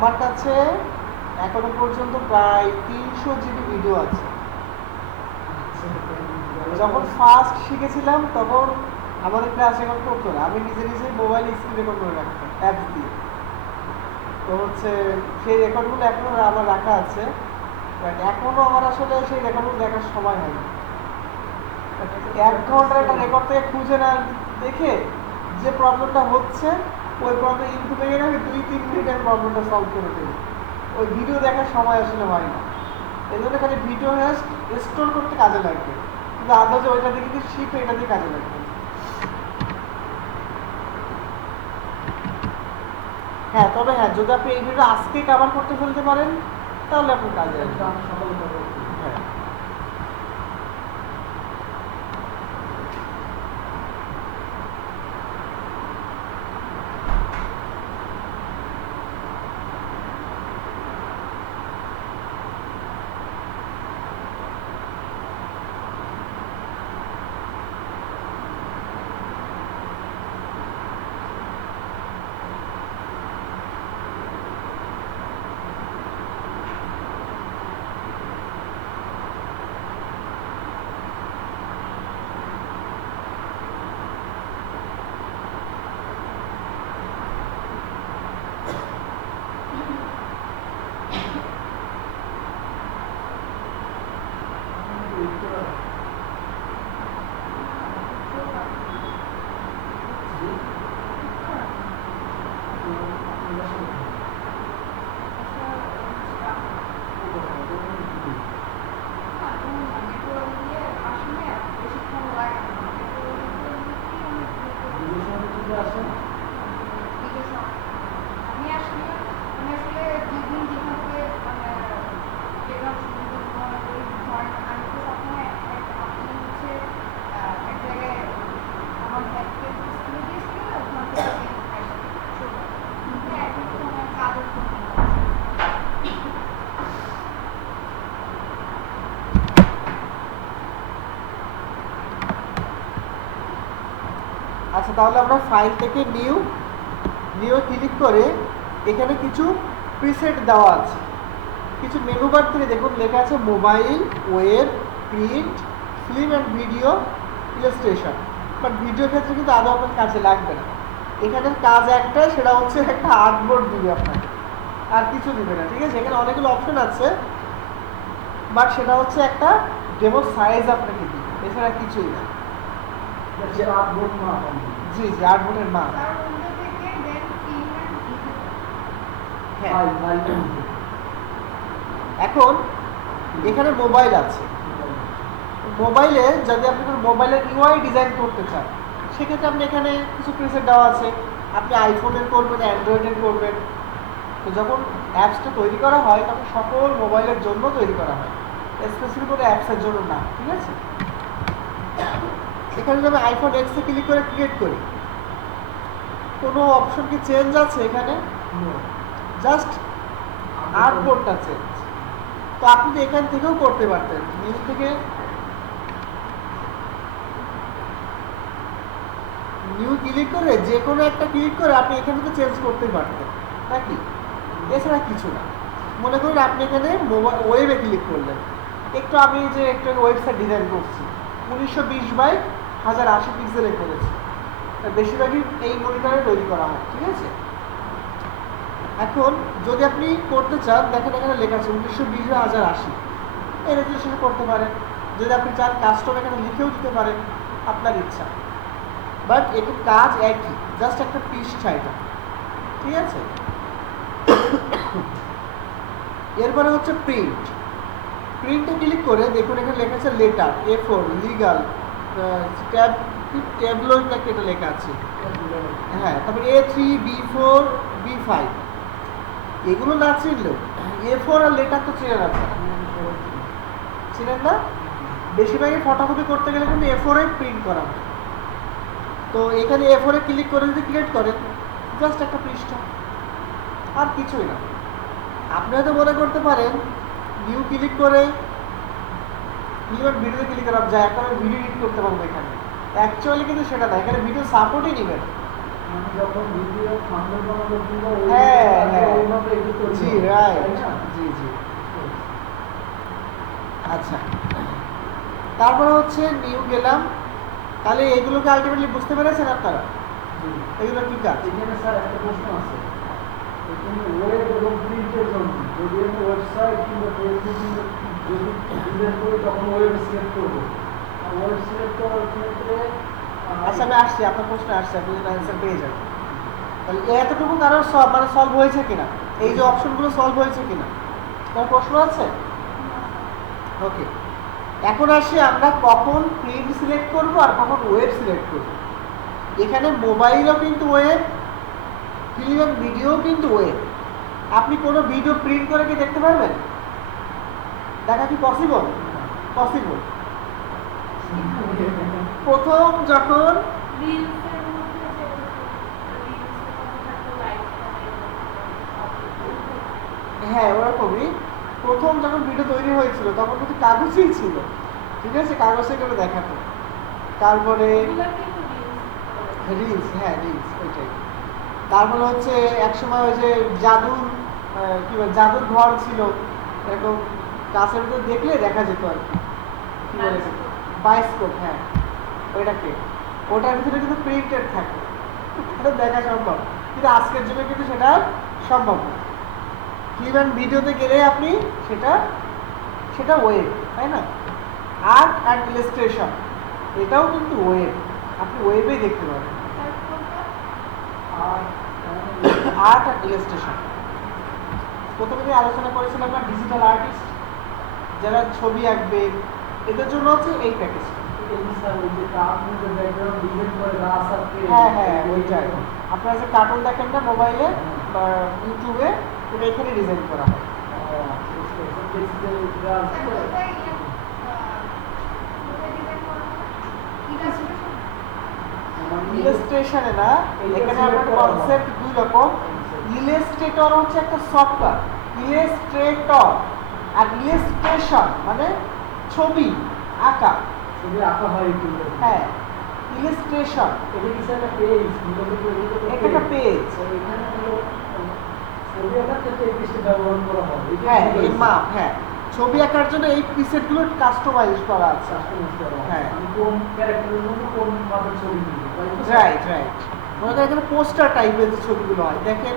আমার কাছে এখনো পর্যন্ত প্রায় 300 জিবি ভিডিও আছে। যখন ফার্স্ট শিখেছিলাম তখন আমাদের ক্লাস রেকর্ড করতো না, আমি নিজে নিজেই মোবাইলে স্ক্রিন রেকর্ড করে রাখতাম অ্যাপস দিয়ে। তো হচ্ছে সেই রেকর্ডগুলো এখনো আমার রাখা আছে, বাট এখনো আমার আসলে সেই রেকর্ডগুলো দেখার সময় হয়নি। 1 ঘন্টার একটা রেকর্ড থেকে খুঁজে না দেখে যে প্রবলেমটা হচ্ছে ওই প্রবলেম ইউটিউবে গেলে আমি 2-3 মিনিটের প্রবলেমটা সলভ করে দেবো। ওই ভিডিও দেখার সময় আসলে হয় না, এই জন্য খালি ভিডিও স্টোর করতে কাজে লাগবে, কিন্তু আদার্স ওইটা দিয়ে কিন্তু শিখে এটা দিয়ে কাজে লাগবে। হ্যাঁ, তবে হ্যাঁ, যদি আপনি এই ভিডিও আজকে কভার করতে ফেলতে পারেন তাহলে আপনার কাজে আসবে। হ্যাঁ, আচ্ছা, তাহলে আমরা ফাইল থেকে নিউ ক্লিক করে এখানে কিছু প্রিসেট দেওয়া আছে। কিছু মেনু বার থেকে দেখুন লেখা আছে mobile, web, print, film and video, illustration. But ভিডিওর ক্ষেত্রে কিন্তু আদৌ আপনার কাজে লাগবে না। এখানের কাজ একটাই, সেটা হচ্ছে একটা আর্টবোর্ড দিবে আপনাকে, আর কিছু দিবে না। ঠিক আছে, এখানে অনেকগুলো অপশন আছে, বাট সেটা হচ্ছে একটা ডেমো সাইজ আপনাকে দিবে, এছাড়া কিছুই না। জি জি, আর্টবোর্ডের মাপ। হ্যাঁ, এখন এখানে মোবাইল আছে। মোবাইলে যদি আপনি মোবাইলের ইউআই ডিজাইন করতে চান, সেক্ষেত্রে আপনি এখানে কিছু প্রিসেট দেওয়া আছে। আপনি আইফোনের করবেন, অ্যান্ড্রয়েডের করবেন। তো যখন অ্যাপসটা তৈরি করা হয় তখন সকল মোবাইলের জন্য তৈরি করা হয়, স্পেসিফিক করে অ্যাপসের জন্য না। ঠিক আছে, এখানে যদি আমি আইফোন এক্সে ক্লিক করে ক্রিয়েট করি, কোনো অপশন কি চেঞ্জ আছে এখানে? জাস্ট আর্টবোর্ডটা চেঞ্জ। তো আপনি তো এখান থেকেও করতে পারতেন, নিউ থেকে নিউ ক্লিক করে যে কোনো একটা ক্লিক করে আপনি এখানে তো চেঞ্জ করতেই পারতেন নাকি? এছাড়া কিছু না। মনে করুন আপনি এখানে ওয়েবে ক্লিক করলেন, একটু আমি যে একটু ওয়েবসাইট ডিজাইন করছি 1920x1080 পিক্সেলে করেছি, বেশিরভাগই এই মনিটরে তৈরি করা হয়। ঠিক আছে, এখন যদি আপনি করতে চান, দেখেন এখানে লেখা আছে 1920x1080, এই রেজুলেশনে করতে পারেন। যদি আপনি চান কাস্টম এখানে লিখেও দিতে পারেন, আপনার ইচ্ছা। বাট এটার কাজ একই, জাস্ট একটা পৃষ্ঠা এটা। ঠিক আছে, এরপরে হচ্ছে প্রিন্ট। প্রিন্টে ক্লিক করে দেখুন এখানে লেখা আছে লেটার, A4, লিগাল, ট্যাবলয়েড নাকি এটা লেখা আছে। হ্যাঁ, তারপরে A3, B4, B5, এগুলো না চিনলেও A4 আর লেটার তো চিনেন আপনারা, চিনেন না? বেশিরভাগই ফটোকপি করতে গেলে কিন্তু A4 প্রিন্ট করা হয়। তো এখানে A4 ক্লিক করে যদি ক্রিয়েট করেন, জাস্ট একটা পৃষ্ঠা, আর কিছুই না। আপনি হয়তো মনে করতে পারেন নিউ ক্লিক করে ভিডিও ক্লিক করা যায়, এখন আমি ভিডিও এডিট করতে পারবো এখানে। অ্যাকচুয়ালি কিন্তু সেটা না, এখানে ভিডিও সাপোর্টই নেবেন। মানে যখন ভিডিও থাম্বনেল বানাবো কিংবা ওই হ্যাঁ হ্যাঁ ওইভাবে একটু তৈরি জি হবে, রাইট তাই না? জি জি আচ্ছা তারপরে হচ্ছে নিউ গেলাম তাহলে এগুলোকে আলটিমেটলি বুঝতে পেরেছেন আপনারা জি। এগুলো কি কাজ এখানে স্যার একটা প্রশ্ন আছে, এখানে ওয়েব এবং প্রিন্টের জন্য যদি আমি ওয়েবসাইট কিংবা ফেসবুক যদি ডিজাইন করি তখন ওয়েব সিলেক্ট করবো, আর ওয়েব সিলেক্ট করার ক্ষেত্রে আচ্ছা আমি আসছি আপনার প্রশ্নে আসছি আপনি যদি অ্যান্সার পেয়ে যাবেন তাহলে এতটুকু কারোর মানে সলভ হয়েছে কিনা এই যে অপশনগুলো সলভ হয়েছে কিনা কোনো প্রশ্ন আছে ওকে এখন আসি আমরা কখন প্রিন্ট সিলেক্ট করব আর কখন ওয়েব সিলেক্ট করব এখানে মোবাইলও কিন্তু ওয়েব ফিল্ম এবং ভিডিও কিন্তু ওয়েব আপনি কোনো ভিডিও প্রিন্ট করে কি দেখতে পারবেন দেখা কি পসিবল পসিবল প্রথম যখন হ্যাঁ ওরকমই প্রথম যখন ভিডিও তৈরি হয়েছিল তখন কিন্তু কাগজেই ছিল ঠিক আছে কাগজে করে দেখাতো তারপরে রিলস হ্যাঁ রিলস ওইটাই তারপরে হচ্ছে একসময় ওই যে জাদুর কি বলে জাদুর ঘর ছিল এরকম গাছের ভিতরে দেখলে দেখা যেত আর কি কি বলে বায়োস্কোপ হ্যাঁ ওইটাকে ওটার ভিতরে কিন্তু প্রিন্টেড থাকে এটা দেখা সম্ভব কিন্তু আজকের যুগে কিন্তু সেটা সম্ভব না ফিল্ম অ্যান্ড ভিডিওতে গেলে আপনি সেটা সেটা ওয়েব তাই না আর্ট অ্যান্ড ইলাস্ট্রেশন এটাও কিন্তু ওয়েব আপনি ওয়েবেই দেখতে পাবেন আর্ট অ্যান্ড ইলাস্ট্রেশন প্রথমে যে আলোচনা করেছিলাম আমরা ডিজিটাল আর্টিস্ট যারা ছবি আঁকবে এদের জন্য হচ্ছে এই প্যাকেজটা হ্যাঁ হ্যাঁ ওইটাই আপনারা যে কার্টুন দেখেন না মোবাইলে বা ইউটিউবে ওটা এখানে ডিজাইন করা হয় ইলাস্ট্রেশনে না এখানে আপনার কনসেপ্ট দুই রকম ইলাস্ট্রেটর হচ্ছে একটা সফটওয়্যার ইলাস্ট্রেটর আর ইলাস্ট্রেশন মানে ছবি আঁকা ছবি আঁকা হয় ইউটিউবে হ্যাঁ ইলাস্ট্রেশন এটা কি স্যার একটা পেজ এটা একটা পেজ এখানে হলো ছবি আঁকার ক্ষেত্রে এই পেজটা ব্যবহার করা হয় হ্যাঁ এই মাপ হ্যাঁ ছবি আঁকার জন্য এই প্রিসেটগুলো কাস্টমাইজ করা আছে হ্যাঁ আমি কোন ক্যারেক্টারের জন্য কোন মাপের ছবি নিব রাইট রাইট মনে করেন এখানে পোস্টার টাইপের যে ছবিগুলো হয় দেখেন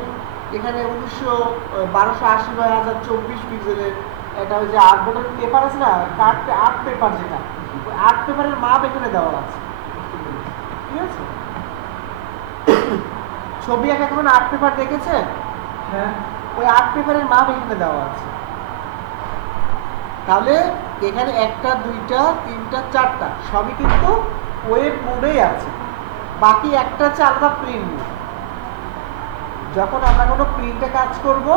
এখানে 1280x1024 পিক্সেলের এটা ওই যে আর্ট বোর্ডের পেপার আছে না আর্ট পেপার যেটা ওই আর্ট পেপারের মাপ এখানে দেওয়া আছে ঠিক আছে ছবি আঁকা কখনো আর্ট পেপার দেখেছেন হ্যাঁ ওই আর্ট পেপারের মাপ এখানে দেওয়া আছে তাহলে এখানে একটা দুইটা তিনটা চারটা সবই কিন্তু ওয়েব মোডেই আছে বাকি একটা হচ্ছে আলাদা প্রিন্ট মোড যখন আমরা কোনো প্রিন্টে কাজ করব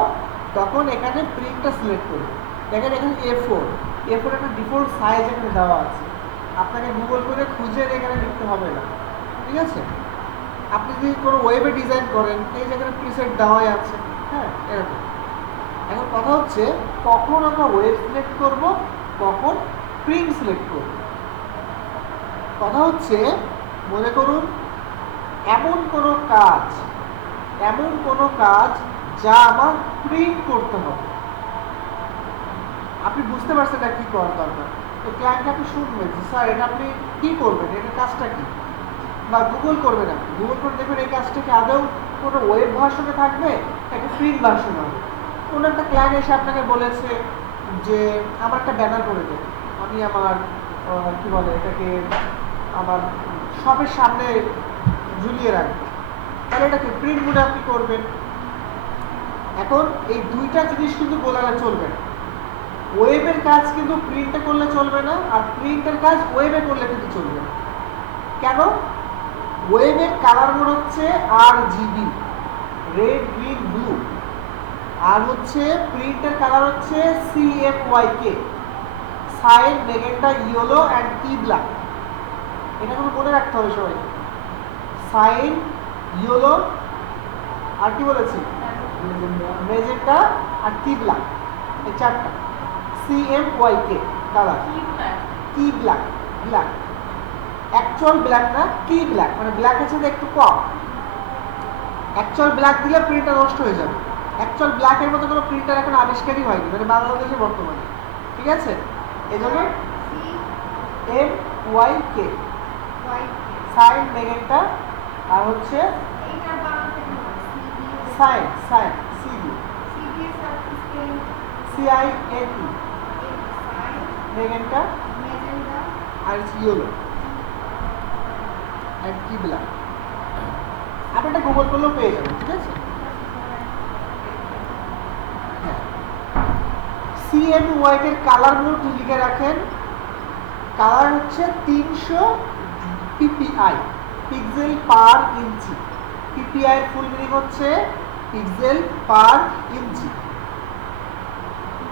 তখন এখানে প্রিন্টটা সিলেক্ট করব দেখেন এখানে A4 একটা ডিফল্ট সাইজ এখানে দেওয়া আছে আপনাকে গুগল করে খুঁজে এখানে লিখতে হবে না ঠিক আছে আপনি যদি কোনো ওয়েবে ডিজাইন করেন এই যে এখানে প্রিসেট দেওয়াই আছে হ্যাঁ এরকম এখন কথা হচ্ছে কখন আমরা ওয়েব সিলেক্ট করব কখন প্রিন্ট সিলেক্ট করব কথা হচ্ছে মনে করুন এমন কোনো কাজ যা আমার প্রিন্ট করতে হবে আপনি বুঝতে পারছেন না কি করার দরকার তো ক্লায়েন্ট আপনি শুনবেন যে স্যার এটা আপনি কি করবেন এটার কাজটা কি বা গুগল করবেন আপনি গুগল করে দেখবেন এই কাজটা কি আদৌ কোনো ওয়েব ভার্সনে থাকবে একটা প্রিন্ট ভার্সন হবে কোনো একটা ক্লায়েন্ট এসে আপনাকে বলেছে যে আমার একটা ব্যানার করে দেবে আমি আমার কি বলে এটাকে আমার শপের সামনে ঝুলিয়ে রাখবো তাহলে এটাকে প্রিন্ট মোডে আপনি করবেন এখন এই দুইটা জিনিস কিন্তু বলালে চলবে না ওয়েবের কাজ কিন্তু প্রিন্টে করলে চলবে না আর প্রিন্টের কাজ ওয়েবে করলে কিন্তু চলবে না কেন ওয়েবের কালার মোড হচ্ছে RGB রেড গ্রিন ব্লু আর হচ্ছে প্রিন্টের কালার হচ্ছে CMYK cyan magenta yellow and টি ব্ল্যাক এটা কিন্তু মনে রাখতে হবে সবাই সাইন ইয়েলো আর কি বলেছি মেজেন্টা আর টি ব্ল্যাক এই চারটা CMYK কালার টি ব্ল্যাক ব্ল্যাক অ্যাকচুয়াল ব্ল্যাক না টি ব্ল্যাক মানে ব্ল্যাক আছে একটু কম অ্যাকচুয়াল ব্ল্যাক দিলে প্রিন্টার নষ্ট হয়ে যাবে। অ্যাকচুয়াল ব্ল্যাকের মতো কোনো প্রিন্টার এখন আবিষ্কারই হয়নি মানে বাংলাদেশে বর্তমানে, ঠিক আছে? এই জন্য MYK সাইন মেগেন্টা, আর হচ্ছে সাইন সাইন CINE মেগেন্টা, আর ইয়েলো আর কিবলা। আপনি এটা গুগল করলেও পেয়ে যাবেন, ঠিক আছে? হ্যাঁ, CMYK এর কালার মোড লিখে রাখেন। কালার হচ্ছে 300 PPI, পিক্সেল পার ইঞ্চি। PPI এর ফুল মিনিং হচ্ছে পিক্সেল পার ইঞ্চি।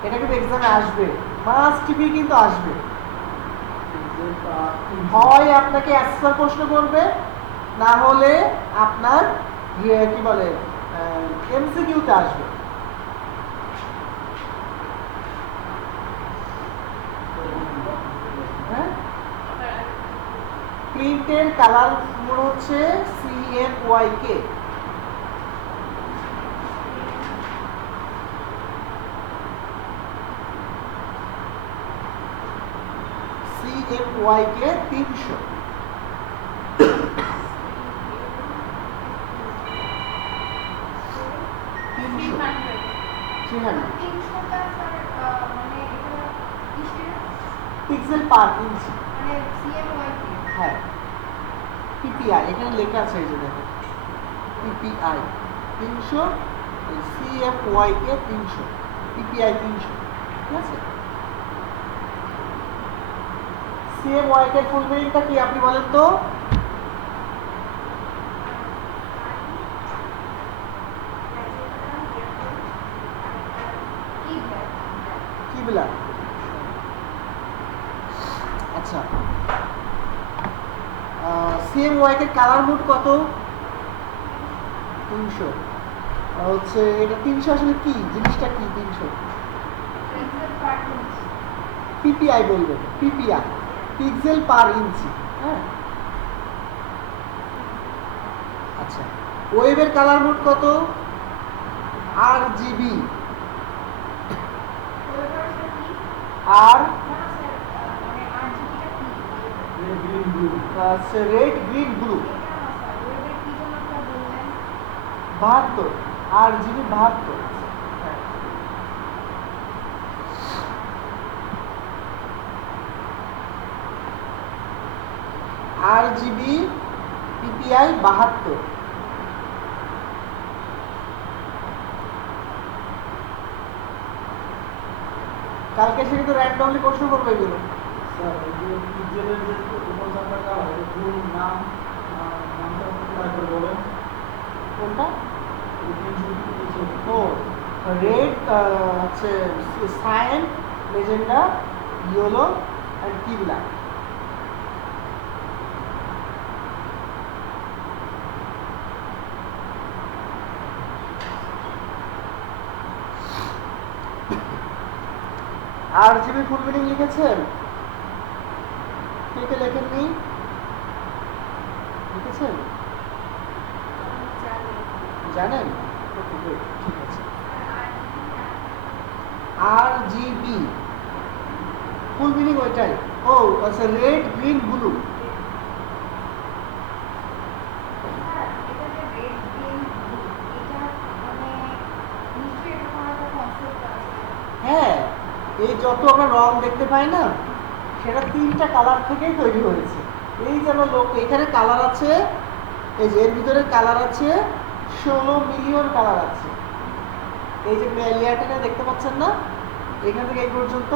এটা কিন্তু এক্সামে আসবে, মাস্ট টিভি কিন্তু আসবে। হয় আপনাকে অ্যান্সার প্রশ্ন করবে, না হলে আপনার কি বলে MCQতে আসবে। হ্যাঁ, প্রিন্টের কালার মোড হচ্ছে CMYK। CMYK 300। পিক্সেল পার ইঞ্চি, হ্যাঁ। PPI এখানে লেখা আছে, এই যে দেখো PPI 300, CMYK 300, PPI 300, ঠিক আছে? CMYK এর ফুল মিনিংটা কি আপনি বলেন তো? কিবলা। আচ্ছা, CMYK এর কালার মোড কত? 300। হচ্ছে এটা 300 আসলে কি জিনিসটা, কি 300? PPI বলবেন, PPI পিক্সেল পার ইঞ্চি, হ্যাঁ। আচ্ছা, ওয়েবের কালার মোড কত? RGB, আর red green blue. 72, RGB 72। RGB PPI 72। কালকে সে কিন্তু র্যান্ডমলি প্রশ্ন করবে এগুলো। স্যার এই যে পিক্সেলের যে উপস্থাপনাটা হয় ফুল নামটা একবার বলেন। কোনটা? ও রেড হচ্ছে সায়ান, মেজেন্ডা, ইয়েলো এন্ড কিবলা। RGB ফুল মিনিং লিখেছেন? কে কে লেখেননি? লিখেছেন? জানেন? ওকে, গুড, ঠিক আছে। RGB ফুল মিনিং ওইটাই। ও আচ্ছা, রেড গ্রিন ব্লু। হ্যাঁ, এই যত আমরা রং দেখতে পাই না, সেটা 3টা কালার থেকেই তৈরি হয়েছে। এই যেন লোক এখানে কালার আছে, এই যে এর ভিতরে কালার আছে 16 মিলিয়ন কালার আছে। এই যে লেয়ারটা দেখতে পাচ্ছেন না, এখান থেকে এই পর্যন্ত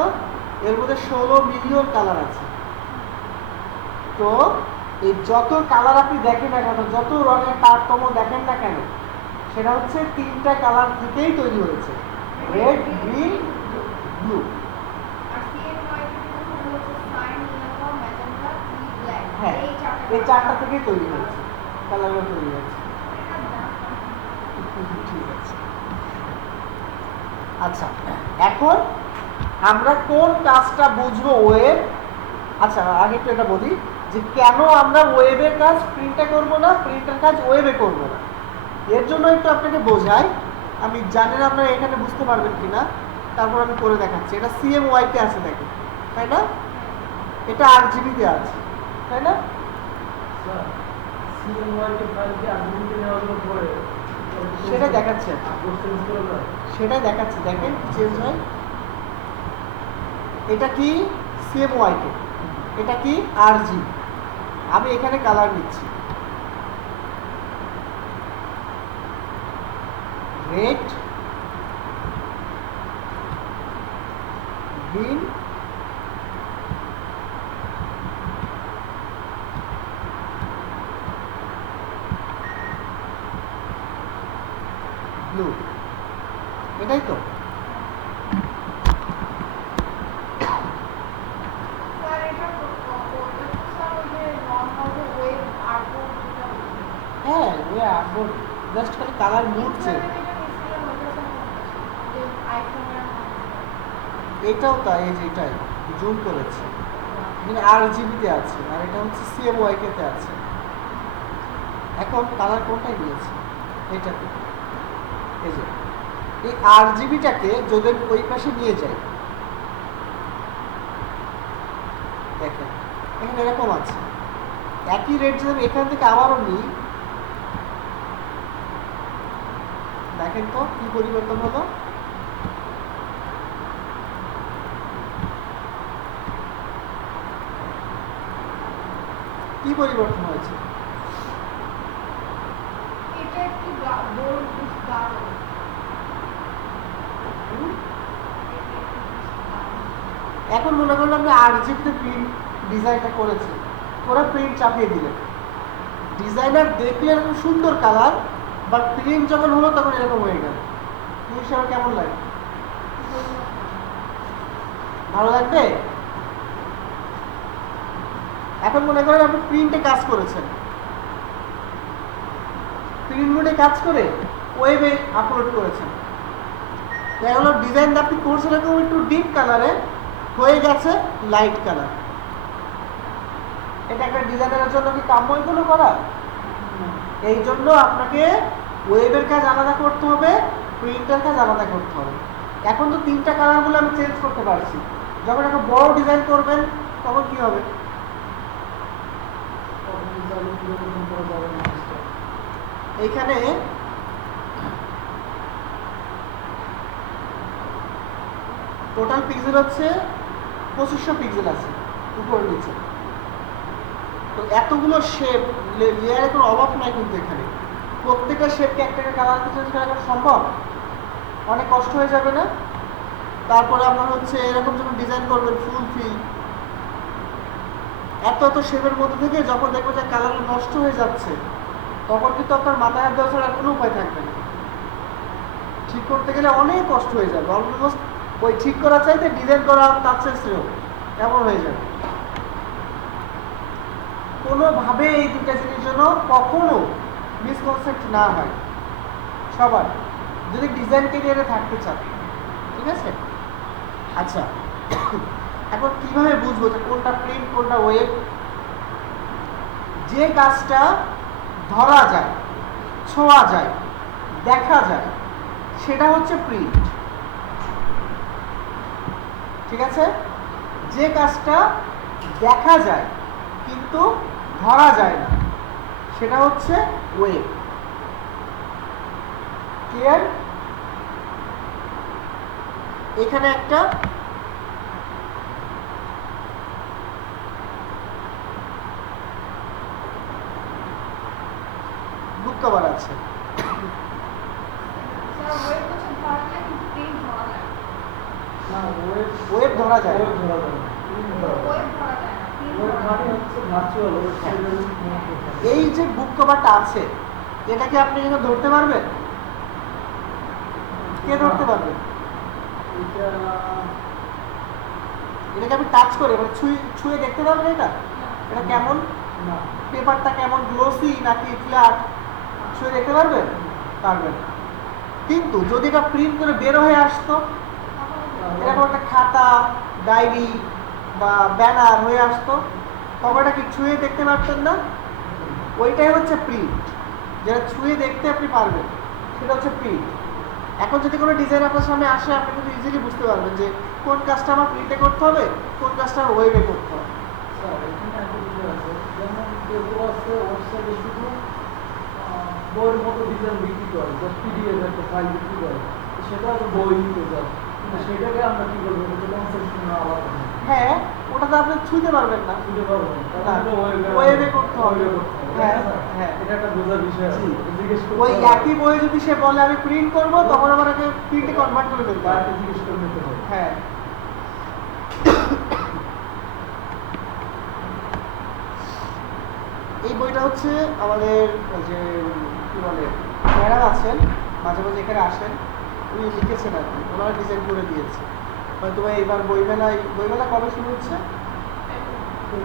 এর মধ্যে 16 মিলিয়ন কালার আছে। তো এই যত কালার আপনি দেখেন না কেন, যত রঙের তারতম্য দেখেন না কেন, সেটা হচ্ছে 3টা কালার থেকেই তৈরি হয়েছে, রেড গ্রিন ব্লু। হ্যাঁ, এই 4টা থেকেই তৈরি হয়েছে, কালারগুলো তৈরি হয়েছে। ঠিক আছে। আচ্ছা, এখন আমরা কোন কাজটা বুঝবো ওয়েব। আচ্ছা, আগে একটু এটা বলি যে কেন আমরা ওয়েবের কাজ প্রিন্টে করব না, প্রিন্টের কাজ ওয়েবে করব না। এর জন্য একটু আপনাকে বোঝাই, আমি জানি না আপনারা এখানে বুঝতে পারবেন কিনা, তারপর আমি করে দেখাচ্ছি। এটা সিএমওয়াইতে আছে দেখেন, তাই না? এটা আরজিবিতে আছে, তাই না? স্যার সিএমওয়াইকে ফাইলকে আর্গুমেন্টে নেওয়ার পরে সেটাই দেখাচ্ছে, আপলোড চেঞ্জ করে দেয়। সেটাই দেখাচ্ছে, দেখেন চেঞ্জ হয়। এটা কি সিএমওয়াইকে, এটা কি আরজি। আমি এখানে কালার নিচ্ছি, রেড, গ্রিন, ব্লু, এটাই তো। স্যার এটা ওটা তো স্যার ওই যে নর্মাল যে ওয়েব আর্টবোর্ড যেটা বলছেন। হ্যাঁ, ওই আপলোড জাস্ট খালি কালার মুড়ছে। যেটা নিয়েছিলাম ওটা স্যার যে আইফোনের এটাও তাই, এই যে এটাই জুম করেছে, মানে আরজিবিতে আছে, আর এটা হচ্ছে সিএমওয়াইকে তে আছে। এখন কালার কোনটাই নিয়েছে, এইটাতে। এই যে এই আরজিবিটাকে যদি ওই পাশে নিয়ে যাই, দেখেন এখানে এরকম আছে। একই রেট যদি আমি এখান থেকে আবারও নিই, দেখেন তো কি পরিবর্তন হলো। কি পরিবর্তন হয়েছে? এটা একটু বোল্ড বেশি গাঢ়। হুম? এটা একটু বেশি গাঢ়। এখন মনে করুন আপনি আরজিবিতে প্রিন্ট ডিজাইনটা করেছেন, করে প্রিন্ট চাপিয়ে দিলেন, ডিজাইনার দেখলে এরকম সুন্দর কালার, বাট প্রিন্ট যখন হলো তখন এরকম হয়ে গেল। জিনিসটা আমার কেমন লাগে? ভালো লাগবে? এখন মনে করেন আপনি প্রিন্টে কাজ করেছেন, প্রিন্ট মোডে কাজ করে ওয়েবে আপলোড করেছেন, দেখা গেল ডিজাইন আপনি করছেন এরকম একটু ডিপ কালারে, হয়ে গেছে লাইট কালার। এটা একটা ডিজাইনারের জন্য কি কাম্য এগুলো করা? এই জন্য আপনাকে ওয়েবের কাজ আলাদা করতে হবে, প্রিন্টের কাজ আলাদা করতে হবে। এখন তো তিনটা কালারগুলো আমি চেঞ্জ করতে পারছি, যখন একটা বড় ডিজাইন করবেন তখন কি হবে? তখন চাইলে পরিবর্তন করা যাবে না স্যার। এইখানে টোটাল পিক্সেল হচ্ছে 2500 পিক্সেল আছে উপর নিচে। তো এতগুলো শেপ লেয়ারের কোনো অভাব নাই কিন্তু এখানে। প্রত্যেকটা শেপকে একটা কালার চেঞ্জ করা সম্ভব? অনেক কষ্ট হয়ে যাবে না? তারপরে আপনার হচ্ছে এরকম যখন ডিজাইন করবেন ফুল ফিল, এত এত শেপের মধ্যে থেকে যখন দেখবেন যে কালারটা নষ্ট হয়ে যাচ্ছে, তখন কিন্তু আপনার মাথায় হাত দেওয়া ছাড়া কোনো উপায় থাকবে না। ঠিক করতে গেলে অনেক কষ্ট হয়ে যাবে, অলমোস্ট ওই ঠিক করা চাইতে ডিজাইন করা তার চেয়ে শ্রেয় এমন হয়ে যাবে। কোনোভাবে এই দুটা জিনিস যেন কখনো মিসকনসেপ্ট না হয় সবার, যদি ডিজাইন ক্যারিয়ারে থাকতে চান। ঠিক আছে? আচ্ছা, এখন কিভাবে বুঝবো যে কোনটা প্রিন্ট কোনটা ওয়েব? যে কাজটা ধরা যায়, ছোঁয়া যায়, দেখা যায়, সেটা হচ্ছে প্রিন্ট। ঠিক আছে? যে কাজটা দেখা যায় কিন্তু ধরা যায় না, সেটা হচ্ছে ওয়েব। ক্লিয়ার? এখানে একটা বুক কভার আছে, স্যার ওয়েব হচ্ছে ধরলে কিন্তু প্রিন্ট হওয়া যায় না। না ওয়েব ওয়েব ধরা যায়। ওয়েব ধরা যায় না। ওয়েব ধরা যায় না, প্রিন্ট ওয়েব ধরা মানে যায় না। হচ্ছে ভার্চুয়াল ওয়েব এই যে বুক কভারটা আছে, এটা কি আপনি এখানে ধরতে পারবেন? কে ধরতে পারবেন? এটা এটাকে আপনি টাচ করে মানে ছুঁয়ে দেখতে পারবেন এটা? এটা কেমন? না পেপারটা কেমন, গ্লোসি নাকি ফ্ল্যাট, ছুঁয়ে দেখতে পারবেন? পারবেন না। কিন্তু যদি এটা প্রিন্ট করে বের হয়ে আসতো, এরকম একটা খাতা, ডায়েরি বা ব্যানার হয়ে আসতো, তখন এটা কি ছুঁয়ে দেখতে পারতেন না? ওইটাই হচ্ছে প্রিন্ট। যেটা ছুঁয়ে দেখতে আপনি পারবেন, সেটা হচ্ছে প্রিন্ট। এখন যদি কোনো ডিজাইন আপনার সামনে আসে, আপনি কিন্তু ইজিলি বুঝতে পারবেন যে কোন কাজটা আমার প্রিন্টে করতে হবে, কোন কাজটা আমার ওয়েবে করতে হবে। স্যার এখানে একটা বিষয় আছে, যেমন কেউ কেউ আছে ওয়েবসাইটে শুধু বইয়ের মতো ডিজাইন বিক্রি করে, জাস্ট পিডিএফ একটা ফাইল বিক্রি করে, তো সেটা হচ্ছে বই নিতে যায়, কিন্তু সেটাকে আমরা কি করবো, এটা তো কনসেপশন আলাদা না। হ্যাঁ, ওটাতে আপনি ছুঁতে পারবেন না। বুঝতে পারবো না, না, ওয়েবে করতে হবে। হ্যাঁ, হ্যাঁ। এটা একটা বোঝার বিষয় আছে, জি। জিজ্ঞেস করতে ওই হবে। একই বই যদি সে বলে আমি প্রিন্ট করব, তখন আমাকে প্রিন্টে কনভার্ট করে ফেলতে হবে। তাকে জিজ্ঞেস করে নিতে হবে। হ্যাঁ। এই বইটা হচ্ছে আমাদের ওই যে কি বলে, ম্যাডাম আছেন, মাঝে মাঝে এখানে আসেন, উনি লিখেছেন আর কি, ওনারা ডিজাইন করে দিয়েছে। হয়তো এইবার বইমেলা কবে শুরু হচ্ছে?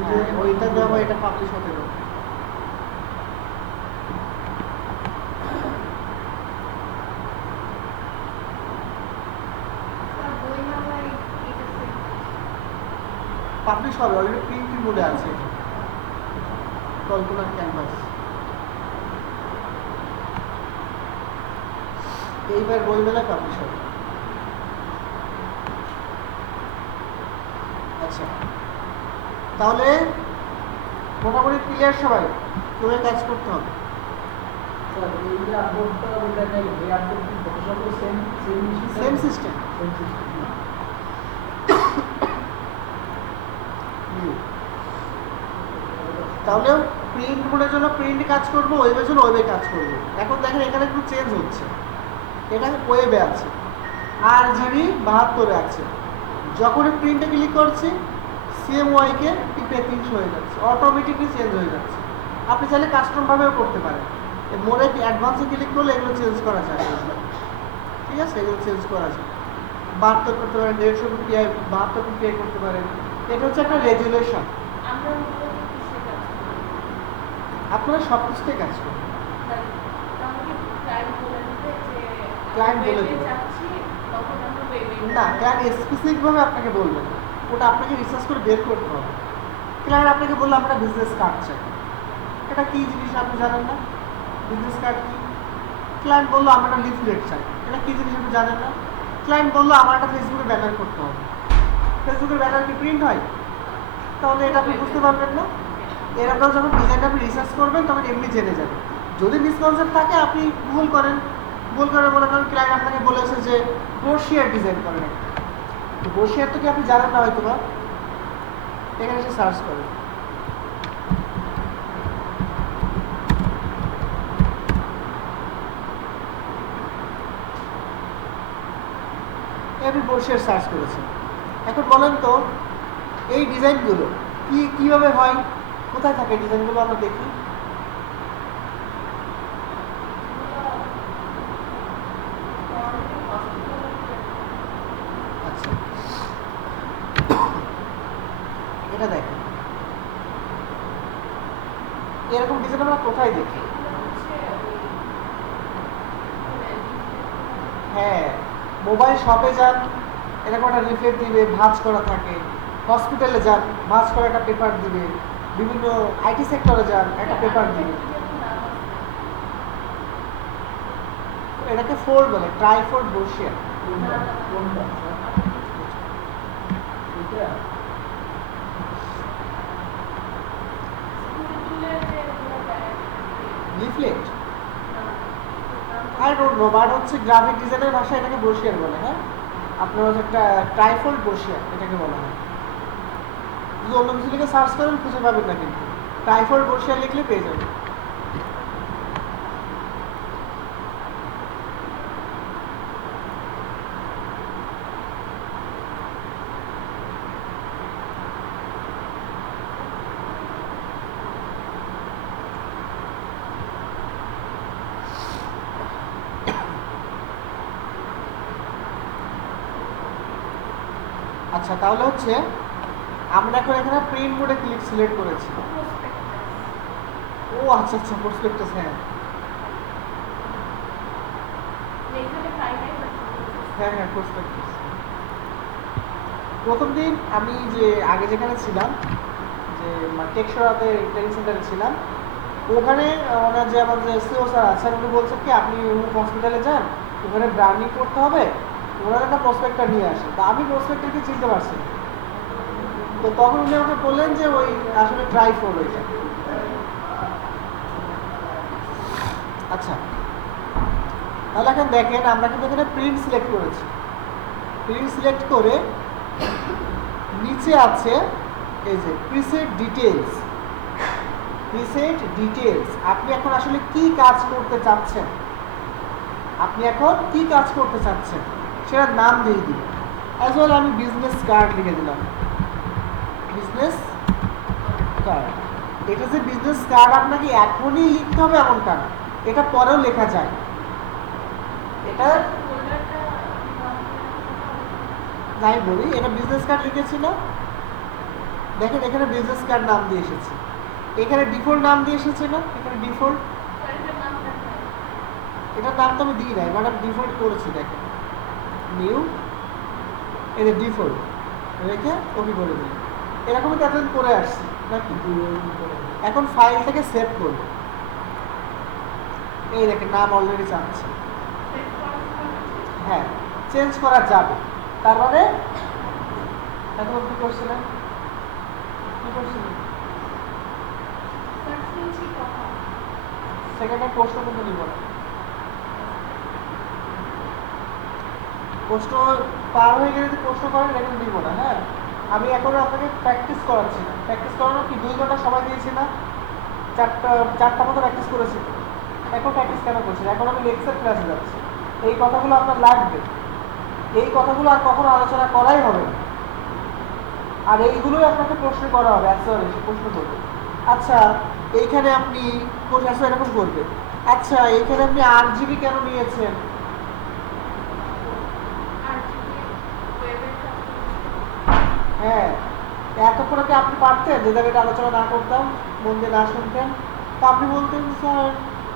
হ্যাঁ, ওইটা দেওয়া এটা পাবলিশ হতে হবে। স্যার বইমেলায় এটা সেল পাবলিশ হবে, অলরেডি প্রিন্টিং মোডে আছে এটা। কল্পনার ক্যানভাস এইবার বইমেলায় পাবলিশ হবে। আচ্ছা, তাহলে মোটামুটি ক্লিয়ার সবাই, তোকে কাজ করতে হবে। স্যার এই যে আপলোডটা দেখাই, এই আপলোড কি ফটোশপে same same system. Same system না? তাহলেও প্রিন্ট মোডের জন্য প্রিন্টে কাজ করবো, ওয়েবের জন্য ওয়েবে কাজ করবো। এখন দেখেন এখানে একটু চেঞ্জ হচ্ছে, এটা ওয়েবে আছে, আর জিবি 72 আছে। যখনই প্রিন্টে ক্লিক করছি, সিএমওয়াইকে টিপে 300 হয়ে যাচ্ছে, অটোমেটিকলি চেঞ্জ হয়ে যাচ্ছে। আপনি চাইলে কাস্টমভাবেও করতে পারেন, মোডে অ্যাডভান্সে ক্লিক করলে এগুলো চেঞ্জ করা যায়। ঠিক আছে, এগুলো চেঞ্জ করা যায়, 72 করতে পারেন, 150 পিপিআই 72 পিপিআই করতে পারেন। এটা হচ্ছে একটা রেজুলেশন। আমরা মূলত কিসে কাজ করি? আপনারা সব কিছুতেই কাজ করবেন। আমাকে ক্লায়েন্ট বলে দিবে যে Client বলে ওয়েবে দিবে। যাচ্ছি, তখন আমরা ওয়েবে না, ক্লায়েন্ট স্পেসিফিকভাবে আপনাকে বলবেন না, ওটা আপনাকে রিসার্চ করে বের করতে হবে। ক্লায়েন্ট আপনাকে বললো আমরা বিজনেস কার্ড চাই, এটা কী জিনিস আপনি জানেন না? বিজনেস কার্ড কি? ক্লায়েন্ট বললো আমরা একটা লিফলেট চাই, এটা কী জিনিস আপনি জানেন না? ক্লায়েন্ট বললো আমার একটা ফেসবুকে ব্যানার করতে হবে, ফেসবুকের ব্যানার কি প্রিন্ট হয়? তাহলে এটা আপনি বুঝতে পারবেন না। এর আপনারা যখন ডিজাইনটা আপনি রিসার্চ করবেন, তখন এমনি জেনে যাবেন। যদি মিসকনসেপ্ট থাকে, আপনি ভুল করেন, ভুল করে মনে করেন ক্লায়েন্ট আপনাকে বলেছে যে ব্রোশিয়ার ডিজাইন করেন একটা, তো ব্রোশিয়ার তো কি আপনি জানেন না হয়তো বা, এখানে এসে সার্চ করেন। আপনি ব্রোশিয়ার সার্চ করেছেন, এখন বলেন তো এই ডিজাইনগুলো কীভাবে হয়, কোথায় থাকে ডিজাইনগুলো, আমরা দেখি। আচ্ছা, এটা দেখেন, এরকম ডিজাইন আমরা কোথায় দেখি? হ্যাঁ, মোবাইল শপে যান, এরকম একটা লিফলেট দিবে, ভাঁজ করা থাকে। হসপিটালে যান, ভাঁজ করা একটা পেপার দিবে। বিভিন্ন আইটি সেক্টরে যান, একটা পেপার দিবে। এটাকে ফোল্ড বলে, ট্রাইফোল্ড ব্রোশিয়ার। কোনটা কোনটা স্যার? এটা leaflet I don't know, but হচ্ছে গ্রাফিক ডিজাইনের ভাষায় এটাকে ব্রোশিয়ার বলে। হ্যাঁ, আপনার হচ্ছে একটা ট্রাইফোল্ড ব্রোশিয়ার এটাকে বলা হয়। যদি অন্য কিছু লিখে সার্চ করেন খুঁজে পাবেন না, কিন্তু ট্রাইফোল্ড ব্রোশিয়ার লিখলে পেয়ে যাবেন। আচ্ছা, তাহলে হচ্ছে আমরা এখন এখানে প্রিন্ট মোডে ক্লিক সিলেক্ট করেছি। ও আচ্ছা আচ্ছা, প্রসপেক্টাস। হ্যাঁ হ্যাঁ হ্যাঁ, প্রসপেক্টাস। প্রথম দিন আমি যে আগে যেখানে ছিলাম, যে টেকসরাতে ট্রেনিং সেন্টারে ছিলাম, ওখানে ওনার যে আমাদের এসিও স্যার আছেন উনি বলছেন কি আপনি হসপিটালে যান, ওখানে ব্র্যান্ডিং করতে হবে, ওনারা একটা প্রসপেক্টটা নিয়ে আসেন। তা আমি প্রসপেক্টরকে চিনতে পারছি না। তো তখন উনি আমাকে বললেন যে ওই আসলে ট্রাই ফোর ওইটা। আচ্ছা, তাহলে এখন দেখেন আমরা কিন্তু এখানে প্রিন্ট সিলেক্ট করেছি। প্রিন্ট সিলেক্ট করে নিচে আছে এই যে প্রিসেট ডিটেলস। প্রিসেট ডিটেলস, আপনি এখন আসলে কি কাজ করতে চাচ্ছেন, আপনি এখন কি কাজ করতে চাচ্ছেন সেটার নাম দিয়ে দিবেন। অ্যাজ ওয়েল আমি বিজনেস কার্ড লিখে দিলাম, বিজনেস কার্ড। এটা যে বিজনেস কার্ড আপনাকে এখনই লিখতে হবে এমনটা না, এটা পরেও লেখা যায়। এটা নাই বলি, এটা বিজনেস কার্ড লিখেছি না, দেখেন এখানে বিজনেস কার্ড নাম দিয়ে এসেছে, এখানে ডিফল্ট নাম দিয়ে এসেছে না, এখানে ডিফল্ট, এটার নাম তো আমি দিই নাই, বাট আমি ডিফল্ট করেছি। দেখেন নিউ, এই যে ডিফল্ট রেখে ওকে করে দিই। এরকমই তো এতদিন করে আসছি নাকি। এখন ফাইলটাকে সেভ করব, এই দেখেন নাম অলরেডি চাচ্ছে। হ্যাঁ, চেঞ্জ করা যাবে। তার মানে এখন কি করছিলেন, কি করছিলেন? সেকেন্ডে প্রশ্ন কিন্তু নিব না, প্রশ্ন পার হয়ে গেলে যদি প্রশ্ন করেন এখন দিব না। হ্যাঁ, আমি এখন আপনাকে প্র্যাকটিস করাচ্ছি না। প্র্যাকটিস করানো কি 2 ঘন্টা সময় দিয়েছি না, চারটা মতো প্র্যাকটিস করেছি। এখন প্র্যাকটিস কেন করছেন? এখন আমি লেকচার ক্লাসে যাচ্ছি, এই কথাগুলো আপনার লাগবে, এই কথাগুলো আর কখনো আলোচনা করাই হবে না। আর এইগুলোই আপনাকে প্রশ্ন করা হবে, অ্যান্সার এসে প্রশ্ন করবে। আচ্ছা এইখানে আপনি অ্যান্সার এরকম করবে, আচ্ছা এইখানে আপনি RGB কেন নিয়েছেন? হ্যাঁ, এতক্ষণ কি আপনি পারতেন যে এটা আলোচনা না করতাম, মন দিয়ে না শুনতেন, তা আপনি বলতেন স্যার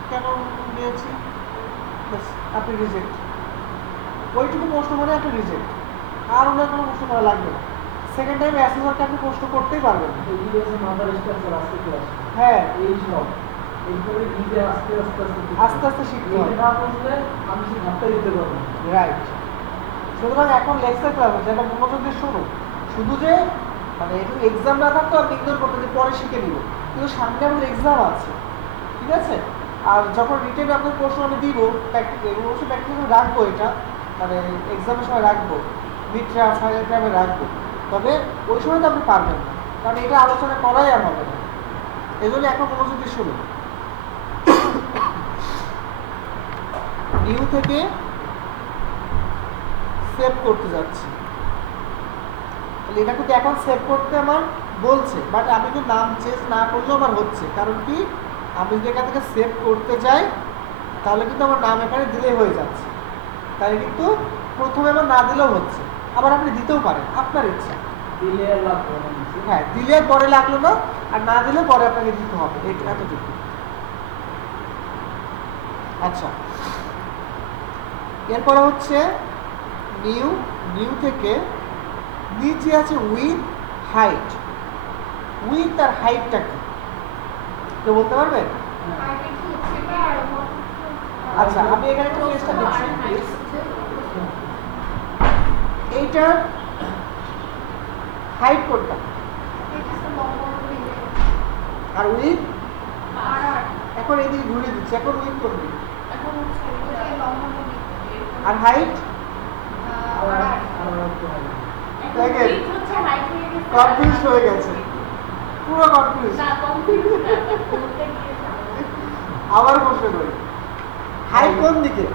কেন নিয়েছি, আপনি রিজেক্ট। ওইটুকু প্রশ্ন মানে আপনি রিজেক্ট, আর ওনার কোনো প্রশ্ন করা লাগবে না। সেকেন্ড টাইম অ্যাসেসরকে আপনি প্রশ্ন করতেই পারবেন না। হ্যাঁ, এই সব এইভাবে নিজে আস্তে আস্তে আস্তে আস্তে শিখতে হবে, না বুঝলে আমি সে ভাবতে দিতে পারবো না। রাইট। সুতরাং এখন লেকচার ক্লাস হচ্ছে, এটা মনোযোগ দিয়ে শুনুন। শুধু যে মানে একটু এক্সাম না থাকতো আপনি ইগনোর করতে যে পরে শিখে নিব, কিন্তু সামনে আমাদের এক্সাম আছে, ঠিক আছে? আর যখন রিটেন আপনার প্রশ্ন আমি দিব, এগুলো অবশ্যই প্র্যাকটিস রাখবো, এটা মানে এক্সামের সময় রাখবো, মিড টার্ম ফাইনাল টাইমে রাখবো। তবে ওই সময় তো আপনি পারবেন না, কারণ এটা আলোচনা করাই আর হবে না। এই জন্য এখন মনোযোগ দিয়ে শুনুন। নিউ থেকে সেভ করতে যাচ্ছি, তাহলে এটা কিন্তু এখন সেভ করতে আমার বলছে, বাট আমি তো নাম চেঞ্জ না করলেও আমার হচ্ছে। কারণ কি, আমি যদি এখান থেকে সেভ করতে যাই তাহলে কিন্তু আমার নাম এখানে দিলে হয়ে যাচ্ছে, তাহলে কিন্তু প্রথমে আমার না দিলেও হচ্ছে। আবার আপনি দিতেও পারেন, আপনার ইচ্ছা। দিলে আর লাগবে না। হ্যাঁ, দিলে পরে লাগলো না, আর না দিলে পরে আপনাকে দিতে হবে, এতটুকু। আচ্ছা, এরপরে হচ্ছে নিউ, নিউ থেকে নিচে আছে উইথ হাইট। উইথ আর হাইটটা কি কেউ বলতে পারবে? আচ্ছা, আমি এখানে একটু চেষ্টা করছি। এইটার হাইট কোনটা? আর উইথ? এখন এদিকে ঘুরিয়ে দিচ্ছি, এখন উইথ কোন দিকে? আর হাইট? দেখেন কনফিউজ হয়ে গেছে, পুরো কনফিউজ। আবার প্রশ্ন করি, হাইট কোন দিকে?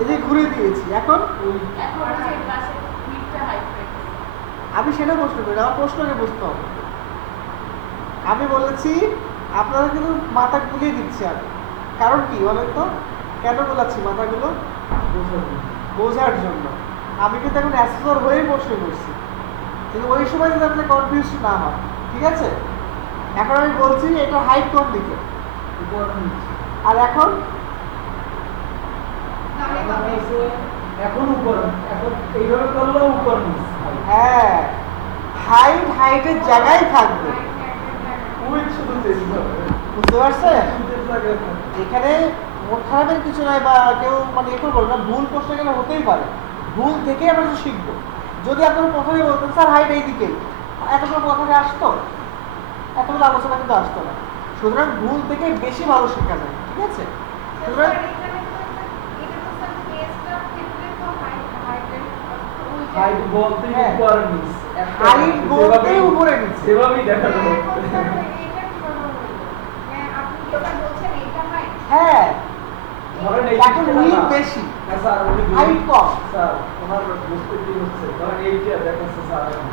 এদিকে ঘুরিয়ে দিয়েছি, এখন আমি সেটা প্রশ্ন করি, আমার প্রশ্নকে বুঝতে হবে। আমি বলেছি আপনারা কিন্তু মাথা গুলিয়ে দিচ্ছে, আর কারণ কি বলেন তো, কেন গোলাচ্ছি মাথাগুলো? বোঝার জন্য। আমি কিন্তু এখন অ্যাসেসর হয়েই প্রশ্ন করছি, কিন্তু ওই সময় যদি আপনি কনফিউজ না হয়, ঠিক আছে? এখন আমি বলছি এটা হাইট কোন দিকে, আর এখন এখন উপর, এখন এইভাবে করলেও উপর। হ্যাঁ, হাইট হাইটের জায়গায় থাকবে, উইথ শুধু চেঞ্জ হবে। বুঝতে পারছেন? তিনটে জায়গায় থাকে। এখানে মন খারাপের কিছু নাই বা কেউ মানে এ করবো না, ভুল প্রশ্ন এখানে হতেই পারে, ভুল থেকেই আমরা কিছু শিখবো। যদি আপনারা প্রথমে বলতেন স্যার হাইট এইদিকেই, এতগুলো কথাকে আসতো, এতগুলো আলোচনা কিন্তু আসতো না। সুতরাং ভুল থেকে বেশি ভালো শেখা যায়, ঠিক আছে? সুতরাং হাইট বলতে হ্যাঁ। উপর নিচ। হাইট বলতেই উপরে নিচে। সেভাবেই দেখানো হ্যাঁ, হচ্ছে। এখন স্যার এটা কিভাবে হলো? হ্যাঁ, আপনি কি স্যার বলছেন এইটা হয়? হ্যাঁ, ধরেন এই এখন পিসটা উইথ না। বেশি, না স্যার, উনি হাইট কম। স্যার ওনার বুঝতে কি হচ্ছে, ধরেন এইটা দেখাচ্ছে স্যার এখন।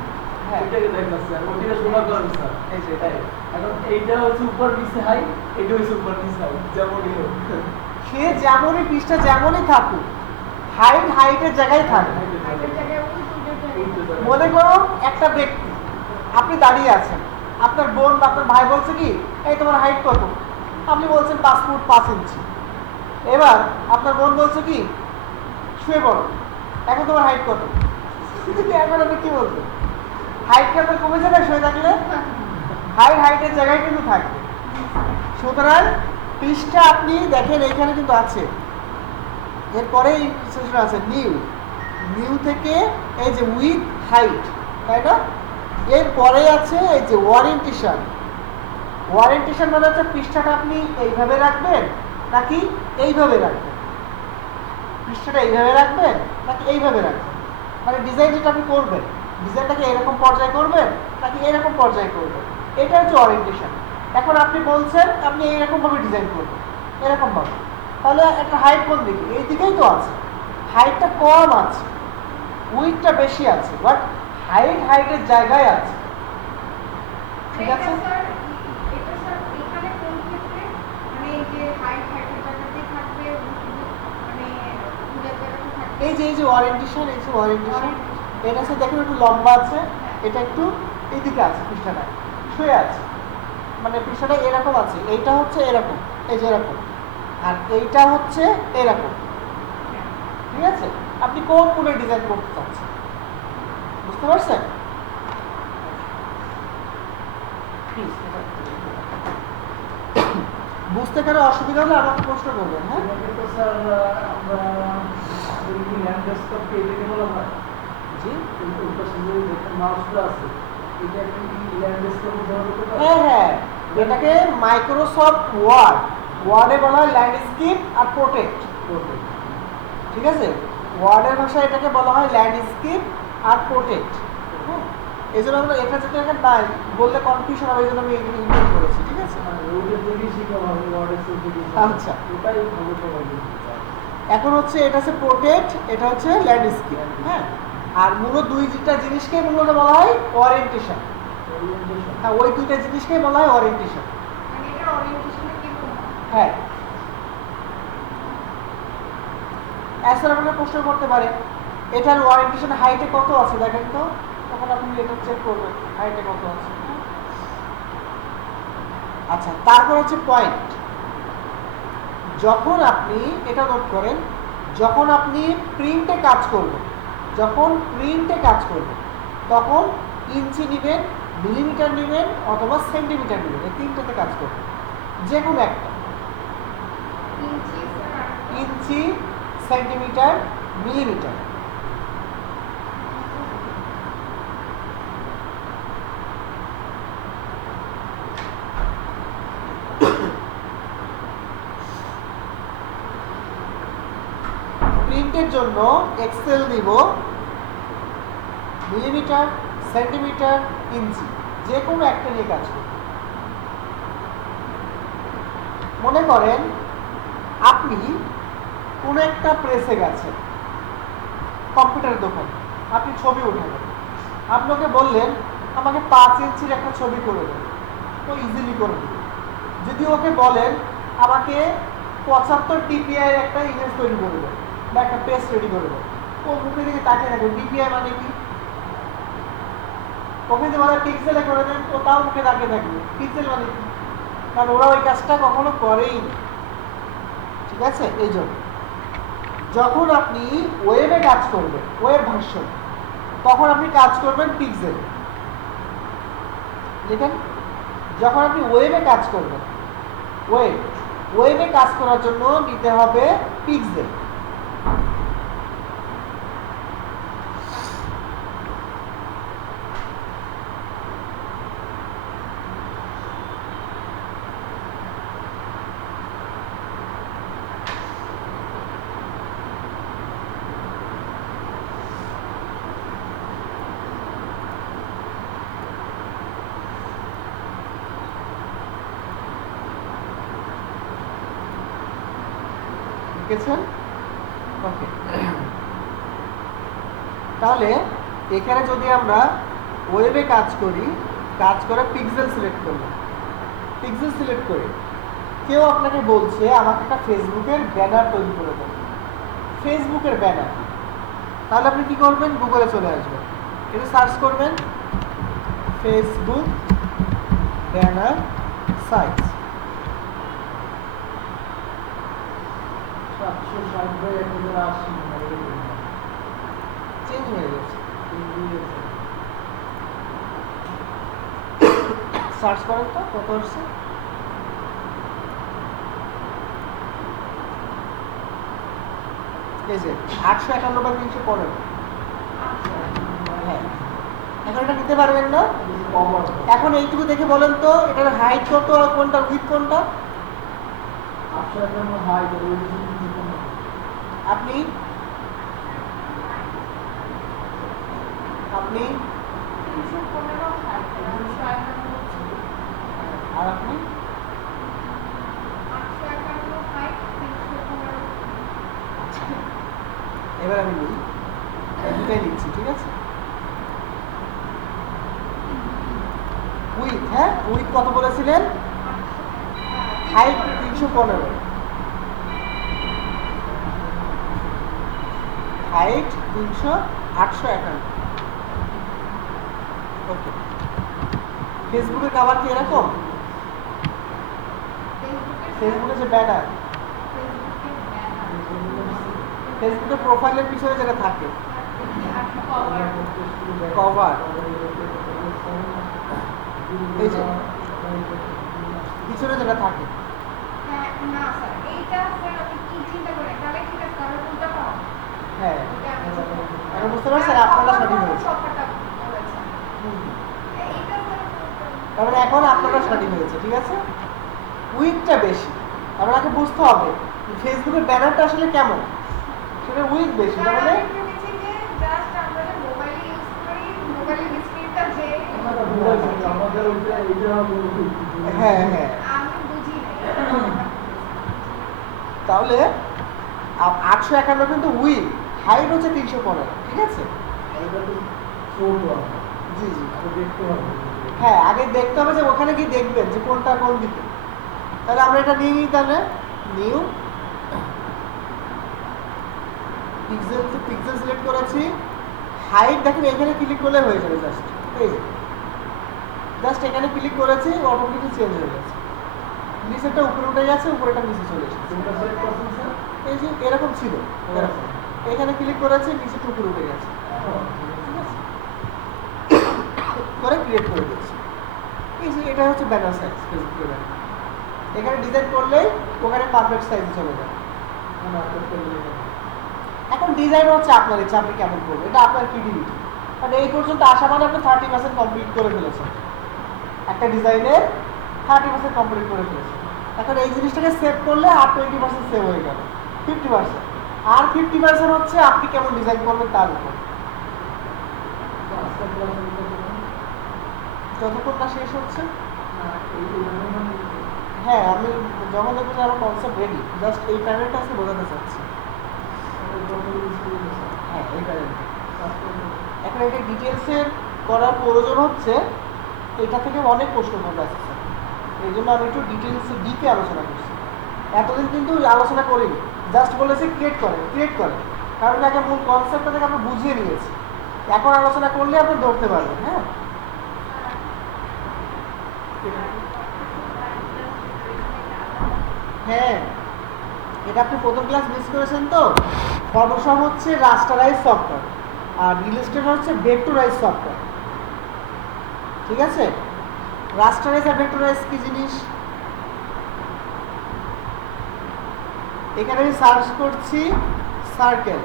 হ্যাঁ। এটাকে দেখাচ্ছে, আর ওইটা শোনা করেন স্যার। এই যে এই, এখন এইটা হচ্ছে উপর নিচে হাই, এটা হচ্ছে উপর নিচে হাই, যেমনই হোক। সে যেমনই পৃষ্ঠা যেমনই থাকুক, হাইট হাইটের জায়গায় থাকবে। হাইটের জায়গায় উল্টো জায়গায়। মনে করো একটা ব্যক্তি, আপনি দাঁড়িয়ে আছেন, আপনার বোন বা আপনার ভাই বলছে কি এই তোমার হাইট কত, আপনি বলছেন 5 ফুট 5 ইঞ্চি। এবার আপনার বোন বলছে কি শুয়ে পড়ো, এখন তোমার হাইট কত, এখন আপনি কি বলবেন? হাইট কি আপনার কমে যাবে শুয়ে থাকলে? হাইটের জায়গায় কিন্তু থাকবে। সুতরাং পৃষ্ঠা আপনি দেখেন এখানে কিন্তু আছে, এরপরেই সেকশন আছে নিউ, নিউ থেকে এই যে উইথ হাইট, তাই না? এরপরে আছে এই যে ওয়ারেন্টেশন। ওয়ারেন্টেশন মানে হচ্ছে পৃষ্ঠাটা আপনি এইভাবে রাখবেন নাকি এইভাবে রাখবেন, পৃষ্ঠাটা এইভাবে রাখবেন নাকি এইভাবে রাখবেন, মানে ডিজাইন যেটা আপনি করবেন, ডিজাইনটাকে এরকম পর্যায়ে করবেন নাকি এরকম পর্যায়ে করবেন, এটা হচ্ছে ওয়ারেন্টেশন। এখন আপনি বলছেন আপনি এইরকম ভাবে ডিজাইন করবেন, এরকম ভাবে, তাহলে একটা হাইট কোন দিকে? এই দিকেই তো আছে, হাইটটা কম আছে, উইথটা বেশি আছে, বাট হাইটের জায়গায় আছে, ঠিক এটা আছে? স্যার এখানে কোন ক্ষেত্রে মানে এই যে হাইটের জায়গাতেই থাকবে, মানে উল্টো জায়গাতে থাকবে? এই যে ওয়ারেন্টেশন, এই যে ওয়ারেন্টেশন, এটা আছে দেখুন একটু লম্বা আছে, এটা একটু এইদিকে আছে, পৃষ্ঠাটা শুয়ে আছে, মানে পৃষ্ঠাটা এরকম আছে, এইটা হচ্ছে এরকম, এই যে এরকম, আর এইটা হচ্ছে এরকম, ঠিক আছে? আপনি কোন কোণে ডিজাইন করতে চাচ্ছেন, বুঝতে পারছেন? Please, বুঝতে কারো অসুবিধা হলে আমাকে প্রশ্ন করবেন, হ্যাঁ? এটাকে তো স্যার আমরা ল্যান্ডস্কেপ এটাকে বলা হয়। জি, এই পাশে যে দেখেন মাউসটা আছে, এটা কি ল্যান্ডস্কেপ ব্যবহার করতে পারে? হ্যাঁ হ্যাঁ, এটাকে মাইক্রোসফট ওয়ার্ডে বলা হয় ল্যান্ডস্কেপ আর প্রোটেক্ট, ওকে। ঠিক আছে? ওয়ার্ডের ভাষায় এটাকে বলা হয় ল্যান্ডস্কেপ আর প্রোটেক্ট। এই জন্য আমরা এটা যেটা এখানে নাই বললে কনফিউশন হবে, এই জন্য আমি এগুলো ইনক্লুড করেছি, ঠিক আছে? মানে ওইটা থেকেই শিখা হবে, ওয়ার্ডের থেকে। আচ্ছা। ওটাই ভালো সবাই বুঝতে পারে। এখন হচ্ছে এটা হচ্ছে প্রোটেক্ট, এটা হচ্ছে ল্যান্ডস্কেপ, হ্যাঁ? আর মূলত দুইটা জিনিসকেই মূলত বলা হয় ওরিয়েন্টেশন। Orientation। হ্যাঁ, ওই দুইটা জিনিসকেই বলা হয় ওরিয়েন্টেশন। মানে এটা ওরিয়েন্টেশনে কি বলবো? হ্যাঁ, অ্যান্সার আপনাকে প্রশ্ন করতে পারে এটার ওয়ারেন্টেশন হাইটে কত আছে দেখেন তো, তখন আপনি এটা চেক করবেন হাইটে কত আছে। আচ্ছা, তারপর হচ্ছে পয়েন্ট। যখন আপনি এটা নোট করেন, যখন আপনি প্রিন্টে কাজ করবেন, তখন ইঞ্চি নেবেন, মিলিমিটার নেবেন অথবা সেন্টিমিটার নেবেন, এই তিনটাতে কাজ করবেন, যে কোনো একটা, ইঞ্চি স্যার ইঞ্চি, সেন্টিমিটার, মিলিমিটার। প্রিন্টের জন্য এক্সেল নিব, মিলিমিটার, সেন্টিমিটার, ইঞ্চি, যে কোনো একটা নিয়ে কাজ করব। মনে করেন আপনি কোনো একটা প্রেসে গেছেন, কম্পিউটারের দোকানে, আপনি ছবি উঠাবেন, আপনাকে বললেন আমাকে 5 ইঞ্চির একটা ছবি করে দেন, তো ইজিলি করে দেবে। যদি ওকে বলেন আমাকে 75 ডিপিআই একটা ইমেজ তৈরি করে দেন বা একটা পেজ রেডি করে দেন, ও মুখে দিকে তাকিয়ে থাকবে, ডিপিআই মানে কি? ওকে যদি বলে পিক্সেলে করে দেন, ও তাও মুখে তাকিয়ে থাকবে, পিক্সেল মানে কি? কারণ ওরা ওই কাজটা কখনো করেই না, ঠিক আছে? এই জন্য যখন আপনি ওয়েবে কাজ করবেন, ওয়েব ভার্সন, তখন আপনি কাজ করবেন পিক্সেল। দেখেন, যখন আপনি ওয়েবে কাজ করবেন ওয়েব, ওয়েবে কাজ করার জন্য নিতে হবে পিক্সেল। লিখেছেন? ওকে, তাহলে এখানে যদি আমরা ওয়েবে কাজ করি, কাজ করে পিক্সেল সিলেক্ট করলাম, পিক্সেল সিলেক্ট করে কেউ আপনাকে বলছে আমাকে একটা ফেসবুকের ব্যানার তৈরি করে দেন, ফেসবুকের ব্যানার, তাহলে আপনি কি করবেন? গুগলে চলে আসবেন, এটা সার্চ করবেন ফেসবুক ব্যানার সাইজ। 760/1080 চেঞ্জ হয়ে গেছে, সার্চ করেন তো কত আসছে। এই যে 851/315। হ্যাঁ, এখন এটা নিতে পারবেন না। এখন এইটুকু দেখে বলেন তো এটার হাইট কত আর কোনটা উইথ কোনটা? আপনি আপনি 315 হাইট, 851 আর আপনি 851 হাইট, 315। আচ্ছা, এবার আমি নিই, দুটাই নিচ্ছি, ঠিক আছে। উইথ, হ্যাঁ উইথ কত বলেছিলেন? Height 315, height 851। ওকে, ফেসবুকের কভার কি এরকম? ফেসবুকের যে ব্যানার, ফেসবুকের প্রোফাইলের পিছনে যেটা থাকে কভার, এই যে পিছনে যেটা থাকে, না স্যার, এইটা স্যার আপনি কি চিন্তা করেন? তাহলে ঠিক আছে, তাহলে কোনটা পাবো? হ্যাঁ এখন বুঝতে পারছেন, আপনারা সঠিক হয়েছে। তারপরে এখন আপনারা সঠিক হয়েছে, ঠিক আছে। উইথটা বেশি, আপনাকে বুঝতে হবে ফেসবুকের ব্যানারটা আসলে কেমন, সেটা উইথ বেশি, তাহলে হ্যাঁ হ্যাঁ, তাহলে 851 কিন্তু উইথ, হাইট হচ্ছে 315, ঠিক আছে। জি জি, হ্যাঁ আগে দেখতে হবে যে ওখানে কি দেখবেন যে কোনটা কোন দিকে। তাহলে আমরা এটা নিয়ে নিই, তাহলে নিউ পিক্সেল, পিক্সেল সিলেক্ট করেছি, হাইট দেখেন এখানে ক্লিক করলে হয়ে যাবে, জাস্ট এই যে জাস্ট এখানে ক্লিক করেছি, অটোমেটিক চেঞ্জ হয়ে গেছে, নিচেরটা উপরে উঠে গেছে, উপরেটা নিচে চলে এসেছে। এই যে এরকম ছিল, এরকম এখানে ক্লিক করেছি, নিচেটা উপরে উঠে গেছে, ঠিক আছে, করে ক্রিয়েট করে দিয়েছি। এই যে এটা হচ্ছে ব্যানার সাইজ, ফেসবুকের ব্যানার। এখানে ডিজাইন করলেই ওখানে পারফেক্ট সাইজ চলে যায়। এখন ডিজাইন হচ্ছে আপনার ইচ্ছা, আপনি কেমন করবেন, এটা আপনার ক্রিয়েটিভিটি। কারণ এই পর্যন্ত আসা মানে আপনি 30% কমপ্লিট করে ফেলেছেন, একটা ডিজাইনের 30% কমপ্লিট করে ফেলেছেন। এখন এই জিনিসটাকে সেভ করলে আর 20% সেভ হয়ে গেল, 50%। আর 50% হচ্ছে আপনি কেমন ডিজাইন করবেন তার উপর। যতক্ষণ না শেষ হচ্ছে, হ্যাঁ আমি যখন দেখবো যে আমার কনসেপ্ট রেডি, জাস্ট এই প্যানেলটা আজকে বোঝাতে চাচ্ছি। হ্যাঁ এই প্যানেলটা এখন এটা ডিটেলসের করার প্রয়োজন হচ্ছে, এটা থেকে অনেক প্রশ্ন করতে আসছে, এই জন্য আমি একটু ডিটেলসে ডিপে আলোচনা করছি। এতদিন কিন্তু আলোচনা করিনি, জাস্ট বলেছি ক্রিয়েট করেন, কারণ একটা মূল কনসেপ্টটা থেকে আমরা বুঝিয়ে নিয়েছি। এখন আলোচনা করলে আপনি ধরতে পারবেন। হ্যাঁ হ্যাঁ, এটা আপনি প্রথম ক্লাস মিস করেছেন তো। ফটোশপ হচ্ছে রাস্টারাইজ সফটওয়্যার, আর ইলাস্ট্রেটর হচ্ছে ভেক্টরাইজ সফটওয়্যার, ঠিক আছে। রাস্টারাইজ আর ভেক্টরাইজ কি জিনিস? এখানে আমি সার্চ করছি সার্কেল।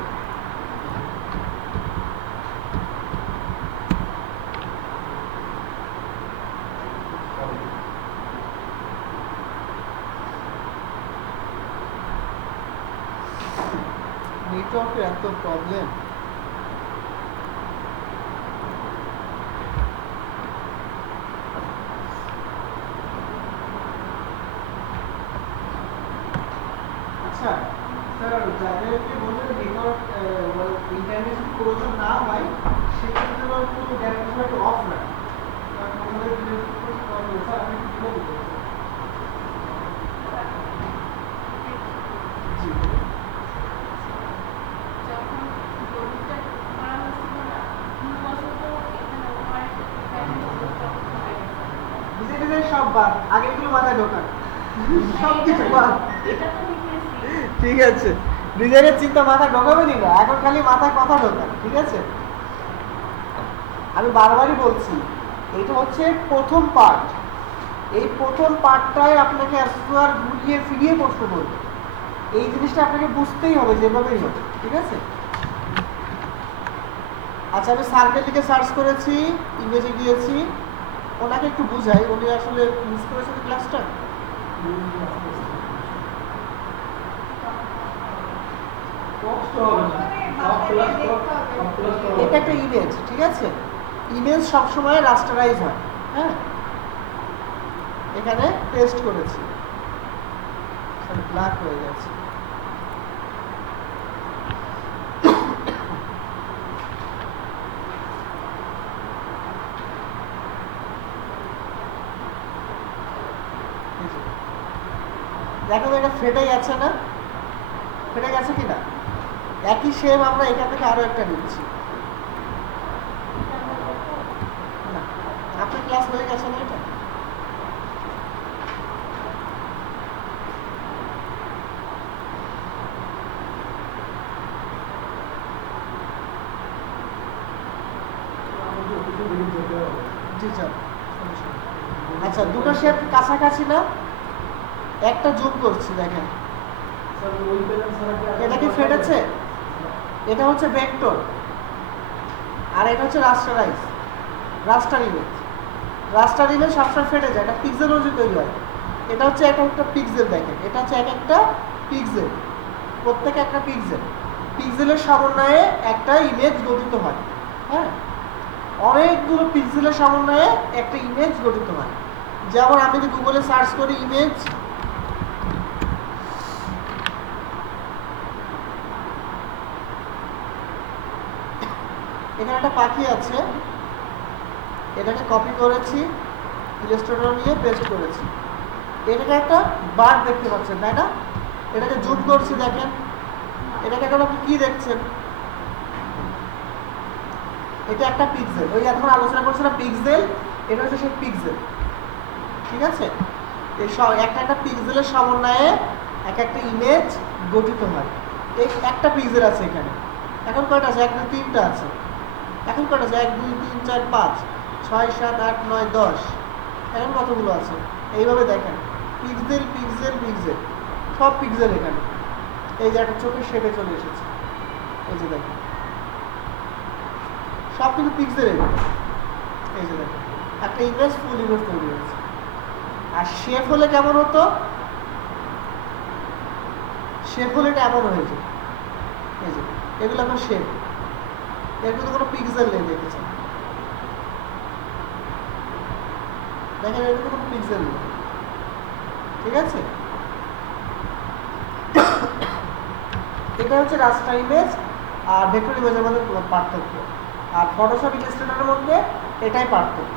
নেটওয়ার্কের এত প্রবলেম। আচ্ছা স্যার, যাদেরকে বলবেন নেটওয়ার্ক ইন্টারনেট প্রয়োজন না হয় সেক্ষেত্রে একটু গ্যাপটা একটু অফ রাখেন, কারণ আমাদের প্রবলেম। স্যার আমি একটু বলবো জি যখন গরুটা মারা হয়েছিল না, ভুলবশত এখানে ওভার ডিজাইন ডিজাইন সব বাদ, আগেরগুলো মাথায় ঢোকান, সব কিছু বাদ। এটা তো লিখেছি। ঠিক আছে, ডিজাইনের চিন্তা মাথায় ঢোকাবেনই না, এখন খালি মাথায় কথা ঢোকান, ঠিক আছে? আমি বারবারই বলছি, এটা হচ্ছে প্রথম পার্ট। এই প্রথম পার্টটাই আপনাকে আর ঘুরিয়ে ফিরিয়ে প্রশ্ন করবে। এই জিনিসটা আপনাকে বুঝতেই হবে যেভাবেই হোক, ঠিক আছে? আচ্ছা, আমি সার্কেল লিখে সার্চ করেছি, ইমেজে গিয়েছি। ওনাকে একটু বুঝাই, উনি আসলে মিস করেছেন ক্লাসটা। কষ্ট হবে না, সব ক্লাস সব ক্লাস করা এটা একটা ইমেজ, ঠিক আছে? ইমেজ সবসময় রাস্টারাইজ হয়। হ্যাঁ, এখানে পেস্ট করেছি, ব্ল্যাক হয়ে গেছে। দেখো তো এটা ফেটে গেছে না? ফেটে গেছে কিনা? একই সেম আমরা এখান থেকে আরো একটা নিচ্ছি। না, আপনার ক্লাস হয়ে গেছে না এটা? জি স্যার। আচ্ছা, দুটো শেপ কাছাকাছি না? একটা জুম করছি, দেখেন এটা কি ফেটেছে? এটা হচ্ছে ভেক্টর আর এটা হচ্ছে রাস্টারাইজ, রাস্টার ইমেজ। রাস্টার ইমেজ সবসময় ফেটে যায়, এটা পিক্সেল অনুযায়ী তৈরি হয়। এটা হচ্ছে এক একটা পিক্সেল, দেখেন এটা হচ্ছে এক একটা পিক্সেল, প্রত্যেক একটা পিক্সেল। পিক্সেলের সমন্বয়ে একটা ইমেজ গঠিত হয়। হ্যাঁ, অনেকগুলো পিক্সেলের সমন্বয়ে একটা ইমেজ গঠিত হয়। যেমন আমি যদি গুগলে সার্চ করি ইমেজ, এখানে একটা পাখি আছে, এটাকে কপি করেছি, ইলাস্ট্রেটর নিয়ে পেস্ট করেছি। এটাকে একটা বার্ড দেখতে পাচ্ছেন, তাই না? এটাকে জুম করছি, দেখেন এটাকে এখন আপনি কি দেখছেন? এটা একটা পিক্সেল, ওই এখন আলোচনা করছিলাম পিক্সেল, এটা হচ্ছে সেই পিক্সেল, ঠিক আছে? এই একটা একটা পিক্সেলের সমন্বয়ে এক একটা ইমেজ গঠিত হয়। এই একটা পিক্সেল আছে এখানে, এখন কয়টা আছে? 1 2 3টা আছে। এখন কয়টা আছে? 1 2 3 4 5 6 7 8 9 10, এখন কতগুলো আছে? এইভাবে দেখেন, পিক্সেল পিক্সেল পিক্সেল, সব পিক্সেল এখানে। এই যে একটা চোখের শেপে চলে এসেছে, এই যে দেখেন সব কিন্তু পিক্সেল এখানে। এই যে দেখেন একটা ইমেজ, ফুল ইমেজ তৈরি হয়েছে। আর শেপ হলে কেমন হতো? শেপ হলে এটা এমন হয়েছে, এই যে এগুলো আপনার শেপ, এর কিন্তু কোনো পিক্সেল নেই, দেখেছেন? দেখেন এর কিন্তু কোনো পিক্সেল নেই, ঠিক আছে? এটা হচ্ছে রাস্টার ইমেজ আর ভেক্টর ইমেজের মধ্যে পার্থক্য, আর ফটোশপ ইলাস্ট্রেটরের মধ্যে এটাই পার্থক্য।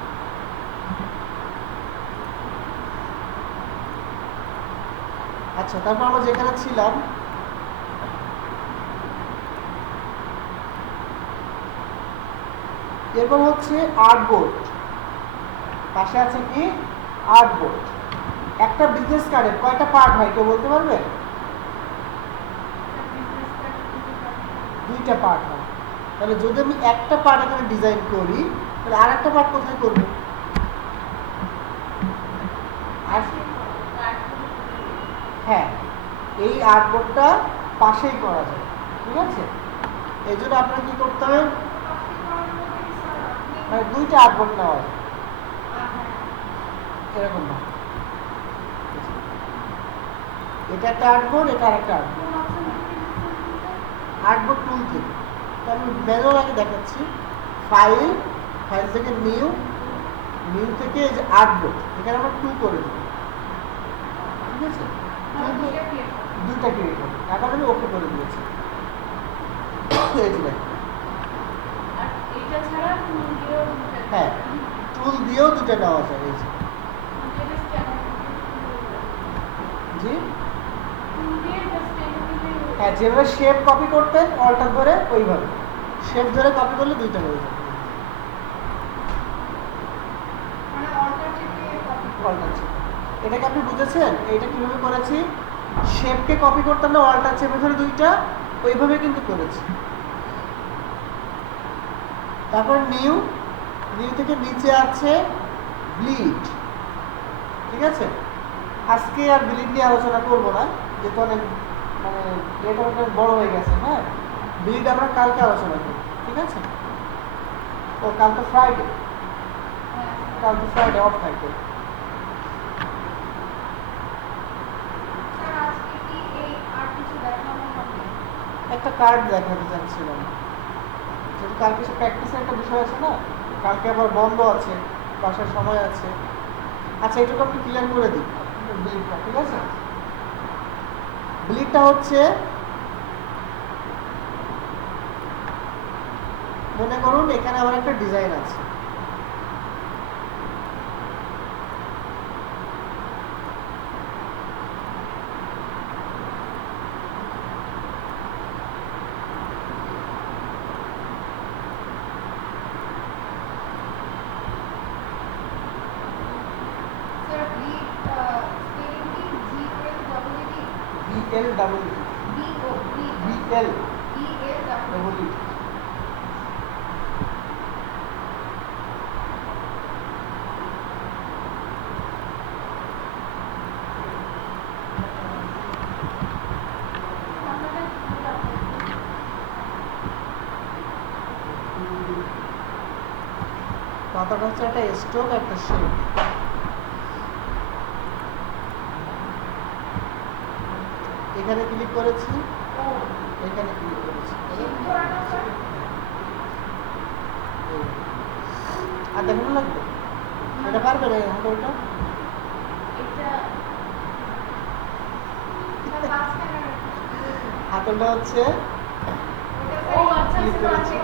আচ্ছা, তারপর আমরা যেখানে ছিলাম, এরপর হচ্ছে আর্টবোর্ড। পাশে আছে কি? আর্টবোর্ড। একটা বিজনেস কার্ডের কয়টা পার্ট হয় কেউ বলতে পারবে? 2টা পার্ট হয়। তাহলে যদি আমি একটা পার্ট এখানে ডিজাইন করি, তাহলে আর একটা পার্ট কোথায় করবো? আর হ্যাঁ, এই আর্টবোর্ডটা পাশেই করা যায়, ঠিক আছে? এই জন্য আপনার কি করতে হবে, মানে দুইটা আর্টবোর্ড নেওয়া হয় এরকম না, এটা একটা আর্টবোর্ড, এটা আরেকটা আর্টবোর্ড। আর্টবোর্ড টুল থেকে, তো আমি ম্যানুয়াল আগে দেখাচ্ছি। ফাইল, ফাইল থেকে নিউ, নিউ থেকে এই যে আর্টবোর্ড, এখানে আমরা টু করে দেবো, ঠিক আছে? দুইটা ক্রিয়েট হবে, এখন আমি ওকে করে দিয়েছি। এই যে দেখো, হ্যাঁ টুল দিয়েও দুটো নেওয়া যায়। এই যে জি, হ্যাঁ যেভাবে শেপ কপি করতেন অল্টার ধরে ওইভাবে শেপ ধরে কপি করলে দুইটা হয়ে যাবে। অল্টার চেপে, এটাকে আপনি বুঝেছেন? এইটা কিভাবে করেছি, শেপকে কপি করতাম না, অল্টার চেপে ধরে দুইটা ওইভাবে কিন্তু করেছি। তারপর নিউ, নিউ থেকে নিচে আছে ব্লিড, ঠিক আছে? আজকে আর ব্লিড নিয়ে আলোচনা করবো না, যেহেতু অনেক মানে এটা অনেক বড় হয়ে গেছে। হ্যাঁ, ব্লিড আমরা কালকে আলোচনা করব, ঠিক আছে? ও কাল তো ফ্রাইডে, কাল তো ফ্রাইডে অফ থাকবে। একটা কার্ড দেখাতে চাচ্ছিলাম, যেহেতু কাল কিছু প্র্যাকটিসের একটা বিষয় আছে না, কালকে আবার বন্ধ আছে, বাসার সময় আছে। আচ্ছা এটুকু আপনি ক্লিয়ার করে দিন ব্লিডটা, ঠিক আছে? ব্লিডটা হচ্ছে, মনে করুন এখানে আমার একটা ডিজাইন আছে, BL double E, BL double E। পাতাটা হচ্ছে একটা স্ট্রোক, একটা শেপ। এখানে ক্লিক করেছি, এখানে ক্লিক করেছি, আর দেখানো লাগবে, এটা পারবে না হাতলটা? হাতলটা হচ্ছে ক্লিক করেছি,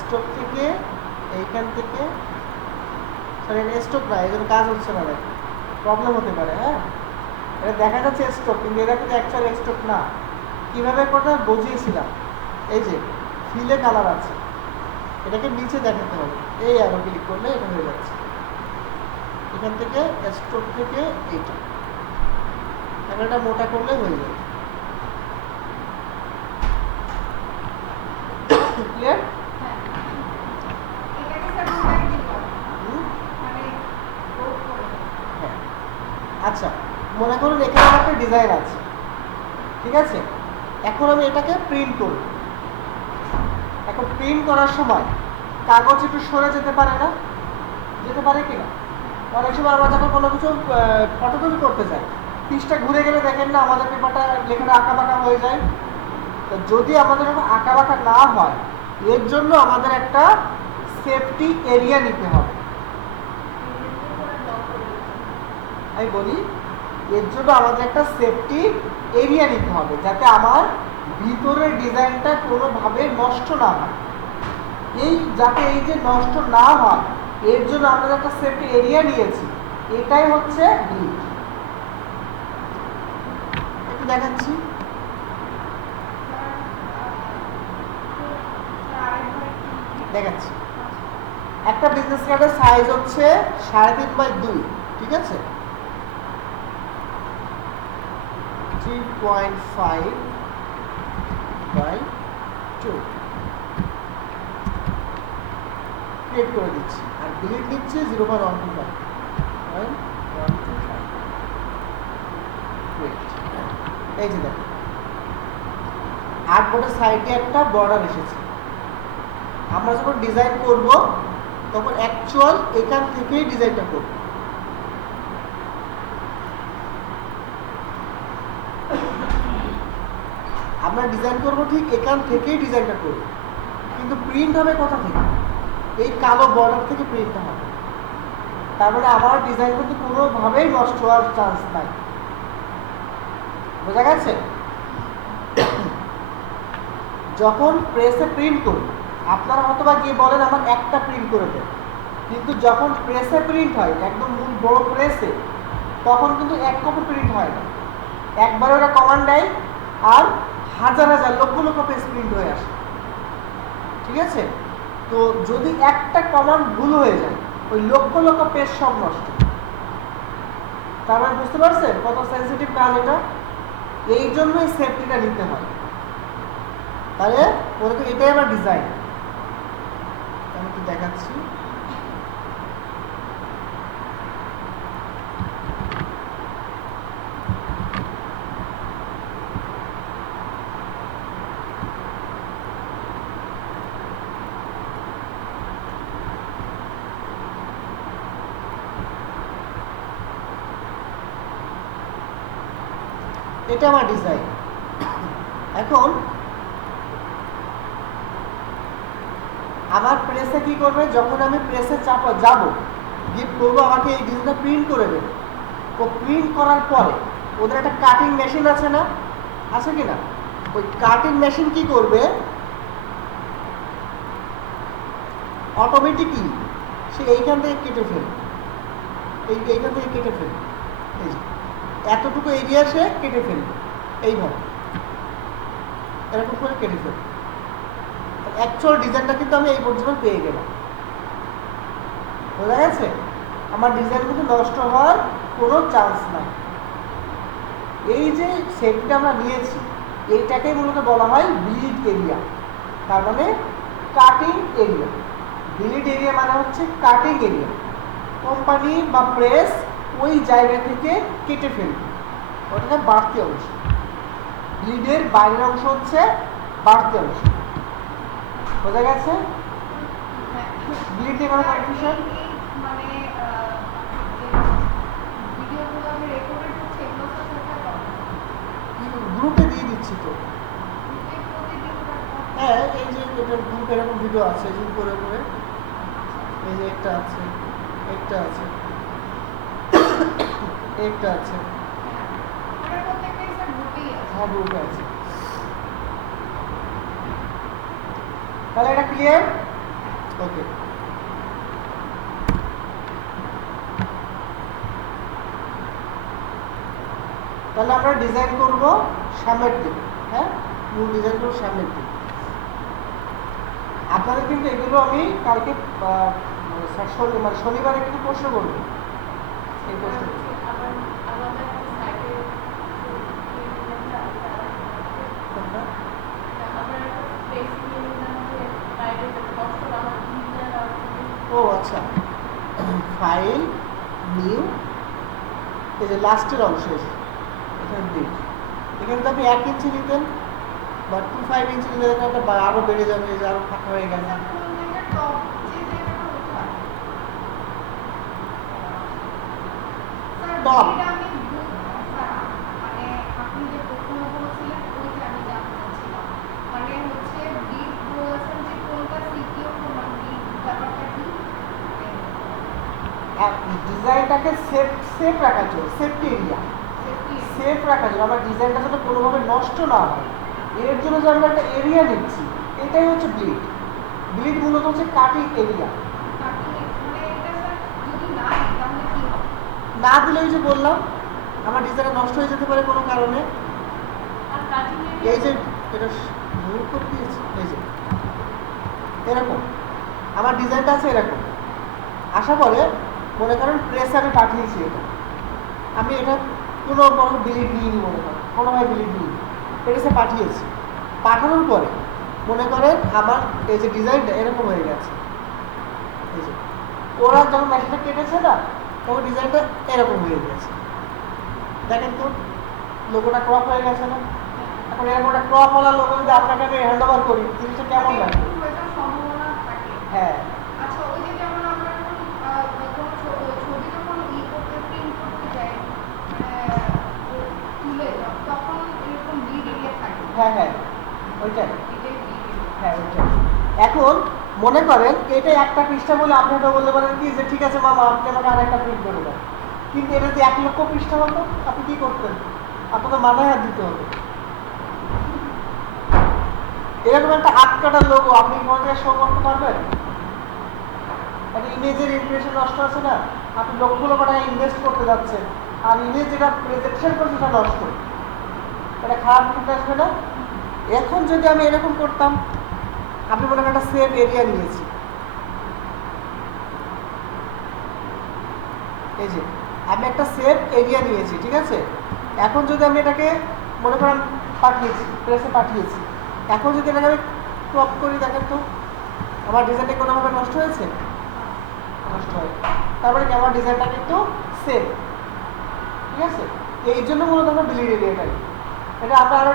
স্ট্রোক থেকে এইখান থেকে, সরি এটা স্ট্রোক না, এই জন্য কাজ হচ্ছে না, দেখো প্রবলেম হতে পারে। হ্যাঁ, এটা দেখা যাচ্ছে স্ট্রোক, কিন্তু এটা কিন্তু অ্যাকচুয়াল স্ট্রোক না। কীভাবে করে বুঝিয়েছিলাম, এই যে ফিলে কালার আছে, এটাকে নিচে দেখাতে হবে, এই আরো ক্লিক করলে এটা হয়ে যাচ্ছে। এখান থেকে স্ট্রোক থেকে এইটা, এখন এটা মোটা করলে হয়ে যাবে। ক্লিয়ার? আচ্ছা মনে করুন এখানে একটা ডিজাইন আছে, ঠিক আছে? এখন আমি এটাকে প্রিন্ট করব। এখন প্রিন্ট করার সময় কাগজ একটু সরে যেতে পারে না? যেতে পারে কিনা? অনেক সময় আমরা যখন কোনো কিছু ফটোকপি করতে যাই, পিসটা ঘুরে গেলে দেখেন না আমাদের পেপারটা লেখাটা আঁকা বাঁকা হয়ে যায়। তো যদি আমাদের আঁকা বাঁকা না হয়, এর জন্য আমাদের একটা সেফটি এরিয়া নিতে হবে। আমি বলি, এর জন্য আমাদের একটা সেফটি এরিয়া নিতে হবে, যাতে আমার ভিতরের ডিজাইনটা কোনোভাবে নষ্ট না হয়। যাতে এই যে নষ্ট না হয়, এর জন্য আমরা একটা সেফটি এরিয়া নিয়েছি, এটাই হচ্ছে ব্লিড। একটু দেখাচ্ছি, দেখাচ্ছি। একটা বিজনেস কার্ডের সাইজ হচ্ছে 3.5x2, ঠিক আছে? 3.5x2 ক্রিয়েট করে দিচ্ছি, আর ব্লিড নিচ্ছে 0.125। এই যে দেখো আর্টবোর্ডের সাইডে একটা বর্ডার এসেছে। আমরা যখন ডিজাইন করব তখন অ্যাকচুয়াল এখান থেকেই ডিজাইনটা করব। আমরা ডিজাইন করব ঠিক এখান থেকেই ডিজাইনটা করব, কিন্তু প্রিন্ট হবে কোথা থেকে? এই কালো বর্ডার থেকে প্রিন্টটা হবে। তার মানে আমার ডিজাইন কিন্তু কোনোভাবেই নষ্ট হওয়ার চান্স নাই। বোঝা গেছে? যখন প্রেসে প্রিন্ট করব, আপনারা হয়তো বা গিয়ে বলেন আমার একটা প্রিন্ট করে দেন, কিন্তু যখন প্রেসে প্রিন্ট হয় একদম মূল বড় প্রেসে, তখন কিন্তু এক কপি প্রিন্ট হয় না। একবার ওরা কমান্ড দেয় আর হাজার হাজার লক্ষ লক্ষ পেজ প্রিন্ট হয়ে আসে। ঠিক আছে? তো যদি একটা কমান্ড ভুল হয়ে যায়, ওই লক্ষ লক্ষ পেজ সব নষ্ট। তার মানে বুঝতে পারছেন কত সেন্সিটিভ কাজ এটা? এই জন্যই সেফটিটা নিতে হয়। তাহলে মনে করি এটাই আমার ডিজাইন। আমি একটু দেখাচ্ছি। এটা আমার ডিজাইন। এখন আমার প্রেসে কি করবে, যখন আমি প্রেসে চাপা যাব গিফট করবো, আমাকে এই ডিজাইনটা প্রিন্ট করে দেবে। তো প্রিন্ট করার পরে ওদের একটা কাটিং মেশিন আছে না, আছে কি না? ওই কাটিং মেশিন কি করবে, অটোমেটিকলি সে এইখান থেকে কেটে ফেলবে। এইখান থেকে কেটে ফেলবে, এই যে এতটুকু এরিয়া সে কেটে ফেলবে এইভাবে, এরকম করে কেটে ফেলবে। অ্যাকচুয়াল ডিজাইনটা কিন্তু আমি এই পর্যন্ত পেয়ে গেলাম। বোঝা গেছে? আমার ডিজাইন কিন্তু নষ্ট হওয়ার কোনো চান্স নাই। এই যে সেটটা আমরা নিয়েছি, এইটাকেই মূলত বলা হয় ব্লিড এরিয়া, তার মানে কাটিং এরিয়া। ব্লিড এরিয়া মানে হচ্ছে কাটিং এরিয়া। কোম্পানি বা প্রেস ওই জায়গা থেকে কেটে ফেলবে, ওটাকে বাড়তি অংশ। ব্লিডের বাইরের অংশ হচ্ছে বাড়তি অংশ। বোঝা গেছে? ব্লিড নিয়ে কোনো কনফিউশন? মানে ভিডিওগুলো আমি রেকর্ডেড হচ্ছে এগুলো তো গ্রুপে দিয়ে দিচ্ছি তো। প্রতিদিন হ্যাঁ, এই যে এটার গ্রুপ এরকম ভিডিও আছে, জুম করে করে। এই যে একটা আছে, একটা আছে, একটা আছে, ওটা প্রত্যেকটাই স্যার গ্রুপেই আছে। হ্যাঁ গ্রুপে আছে। তাহলে এটা ক্লিয়ার? ওকে। তাহলে আমরা ডিজাইন করব সামনের দিক। হ্যাঁ, মূল ডিজাইন করব সামনের দিক। আপনাদের কিন্তু এগুলো আমি কালকে মানে শনিবারে কিন্তু প্রশ্ন করবো। এই প্রশ্ন ও আচ্ছা, ফাইল নিউ, এই যে লাস্টের অংশ এখানে দিন। এখানে তো আপনি 1 ইঞ্চি নিতেন বা 2.5 ইঞ্চি নিলে একটা আরো বেড়ে যাবে, যে আরো ফাঁকা হয়ে গেছে। টপ মানে আপনি যে প্রশ্ন বলেছিলেন ওইটা আমি জানতে চাচ্ছিলাম। মানে হচ্ছে বিট বলেছেন যে কোনটা সিকিউর কোনটা বিট, ব্যাপারটা কি? ডিজাইনটাকে সেফ রাখার জন্য, সেফটি এরিয়া সেফ রাখার জন্য, আমার ডিজাইনটা যাতে কোনোভাবে নষ্ট না হয়, এর জন্য যে আমরা একটা এরিয়া নিচ্ছি, এটাই হচ্ছে ব্লিড। ব্লিড মূলত হচ্ছে কাটিং এরিয়া। না দিলে ওই যে বললাম আমার ডিজাইনটা নষ্ট হয়ে যেতে পারে কোনো কারণে। এই যে এটা ভুল করে দিয়েছি, এই যে এরকম আমার ডিজাইনটা আছে এরকম। আশা করে মনে করেন প্রেসে আমি পাঠিয়েছি, এটা আমি এটা কোনো বড় বিলিড নিইনি, মনে করেন কোনোভাবে বিলিড নিইনি, প্রেসে পাঠিয়েছি। পাঠানোর পরে মনে করেন আমার এই যে ডিজাইনটা এরকম হয়ে গেছে। এই যে ওরা যখন মেশিনটা কেটেছে না, তখন ডিজাইনটা এরকম হয়ে গেছে। দেখেন তো লোগোটা ক্রপ হয়ে গেছে না? এখন এরকম একটা ক্রপ ওয়ালা লোগো যদি আপনাকে আমি হ্যান্ড ওভার করি, জিনিসটা কেমন লাগে? একটু হয়তো সম্ভাবনা থাকে। হ্যাঁ আচ্ছা, ওই যে যেমন আমরা যখন কোনো ছবি যখন করতে প্রিন্ট করতে যাই, তুলে তখন এরকম ব্লিড এরিয়া থাকে। হ্যাঁ হ্যাঁ ওইটাই, এটাই bleed area। হ্যাঁ ওইটাই। এখন মনে করেন এটা একটা পৃষ্ঠা বলে আপনি তো বলতে পারেন কি যে ঠিক আছে মামা আপনি আমাকে আরেকটা প্রিন্ট করে দেন, কিন্তু এটা যদি 1 লক্ষ পৃষ্ঠা হতো আপনি কি করতেন? আপনাকে মাথায় হাত দিতে হবে। এরকম একটা হাত কাটার লোগো আপনি কোনো জায়গায় শো করতে পারবেন? একটা ইমেজের ইমপ্রেশন নষ্ট আছে না? আপনি লক্ষ লক্ষ টাকা ইনভেস্ট করতে যাচ্ছেন আর ইমেজ যেটা প্রেজেন্টেশন করছে সেটা নষ্ট, এটা খারাপ কিন্তু আসবে না? এখন যদি আমি এরকম করতাম, আপনি মনে করেন একটা সেভ এরিয়া নিয়েছি, এই যে আমি একটা সেভ এরিয়া নিয়েছি, ঠিক আছে? এখন যদি আমি এটাকে মনে করেন পাঠিয়েছি, প্রেসে পাঠিয়েছি, এখন যদি এটাকে আমি ক্রপ করি, দেখেন তো আমার ডিজাইনটা কোনোভাবে নষ্ট হয়েছে? নষ্ট হয়। তারপরে কি আমার ডিজাইনটা কিন্তু সেভ, ঠিক আছে? এই জন্য মূলত আমরা ডিলিট এরিয়াটাই, এটা আমরা আরো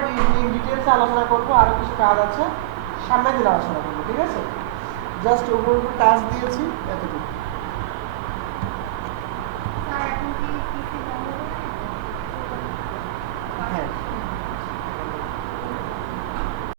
ডিটেলসে আলোচনা করবো, আরো কিছু কাজ আছে সামনের দিন আলোচনা করবো, ঠিক আছে? জাস্ট উপর উপর টাচ দিয়েছি এতটুকু। স্যার এখন কি PC বন্ধ করে দিবো? হ্যাঁ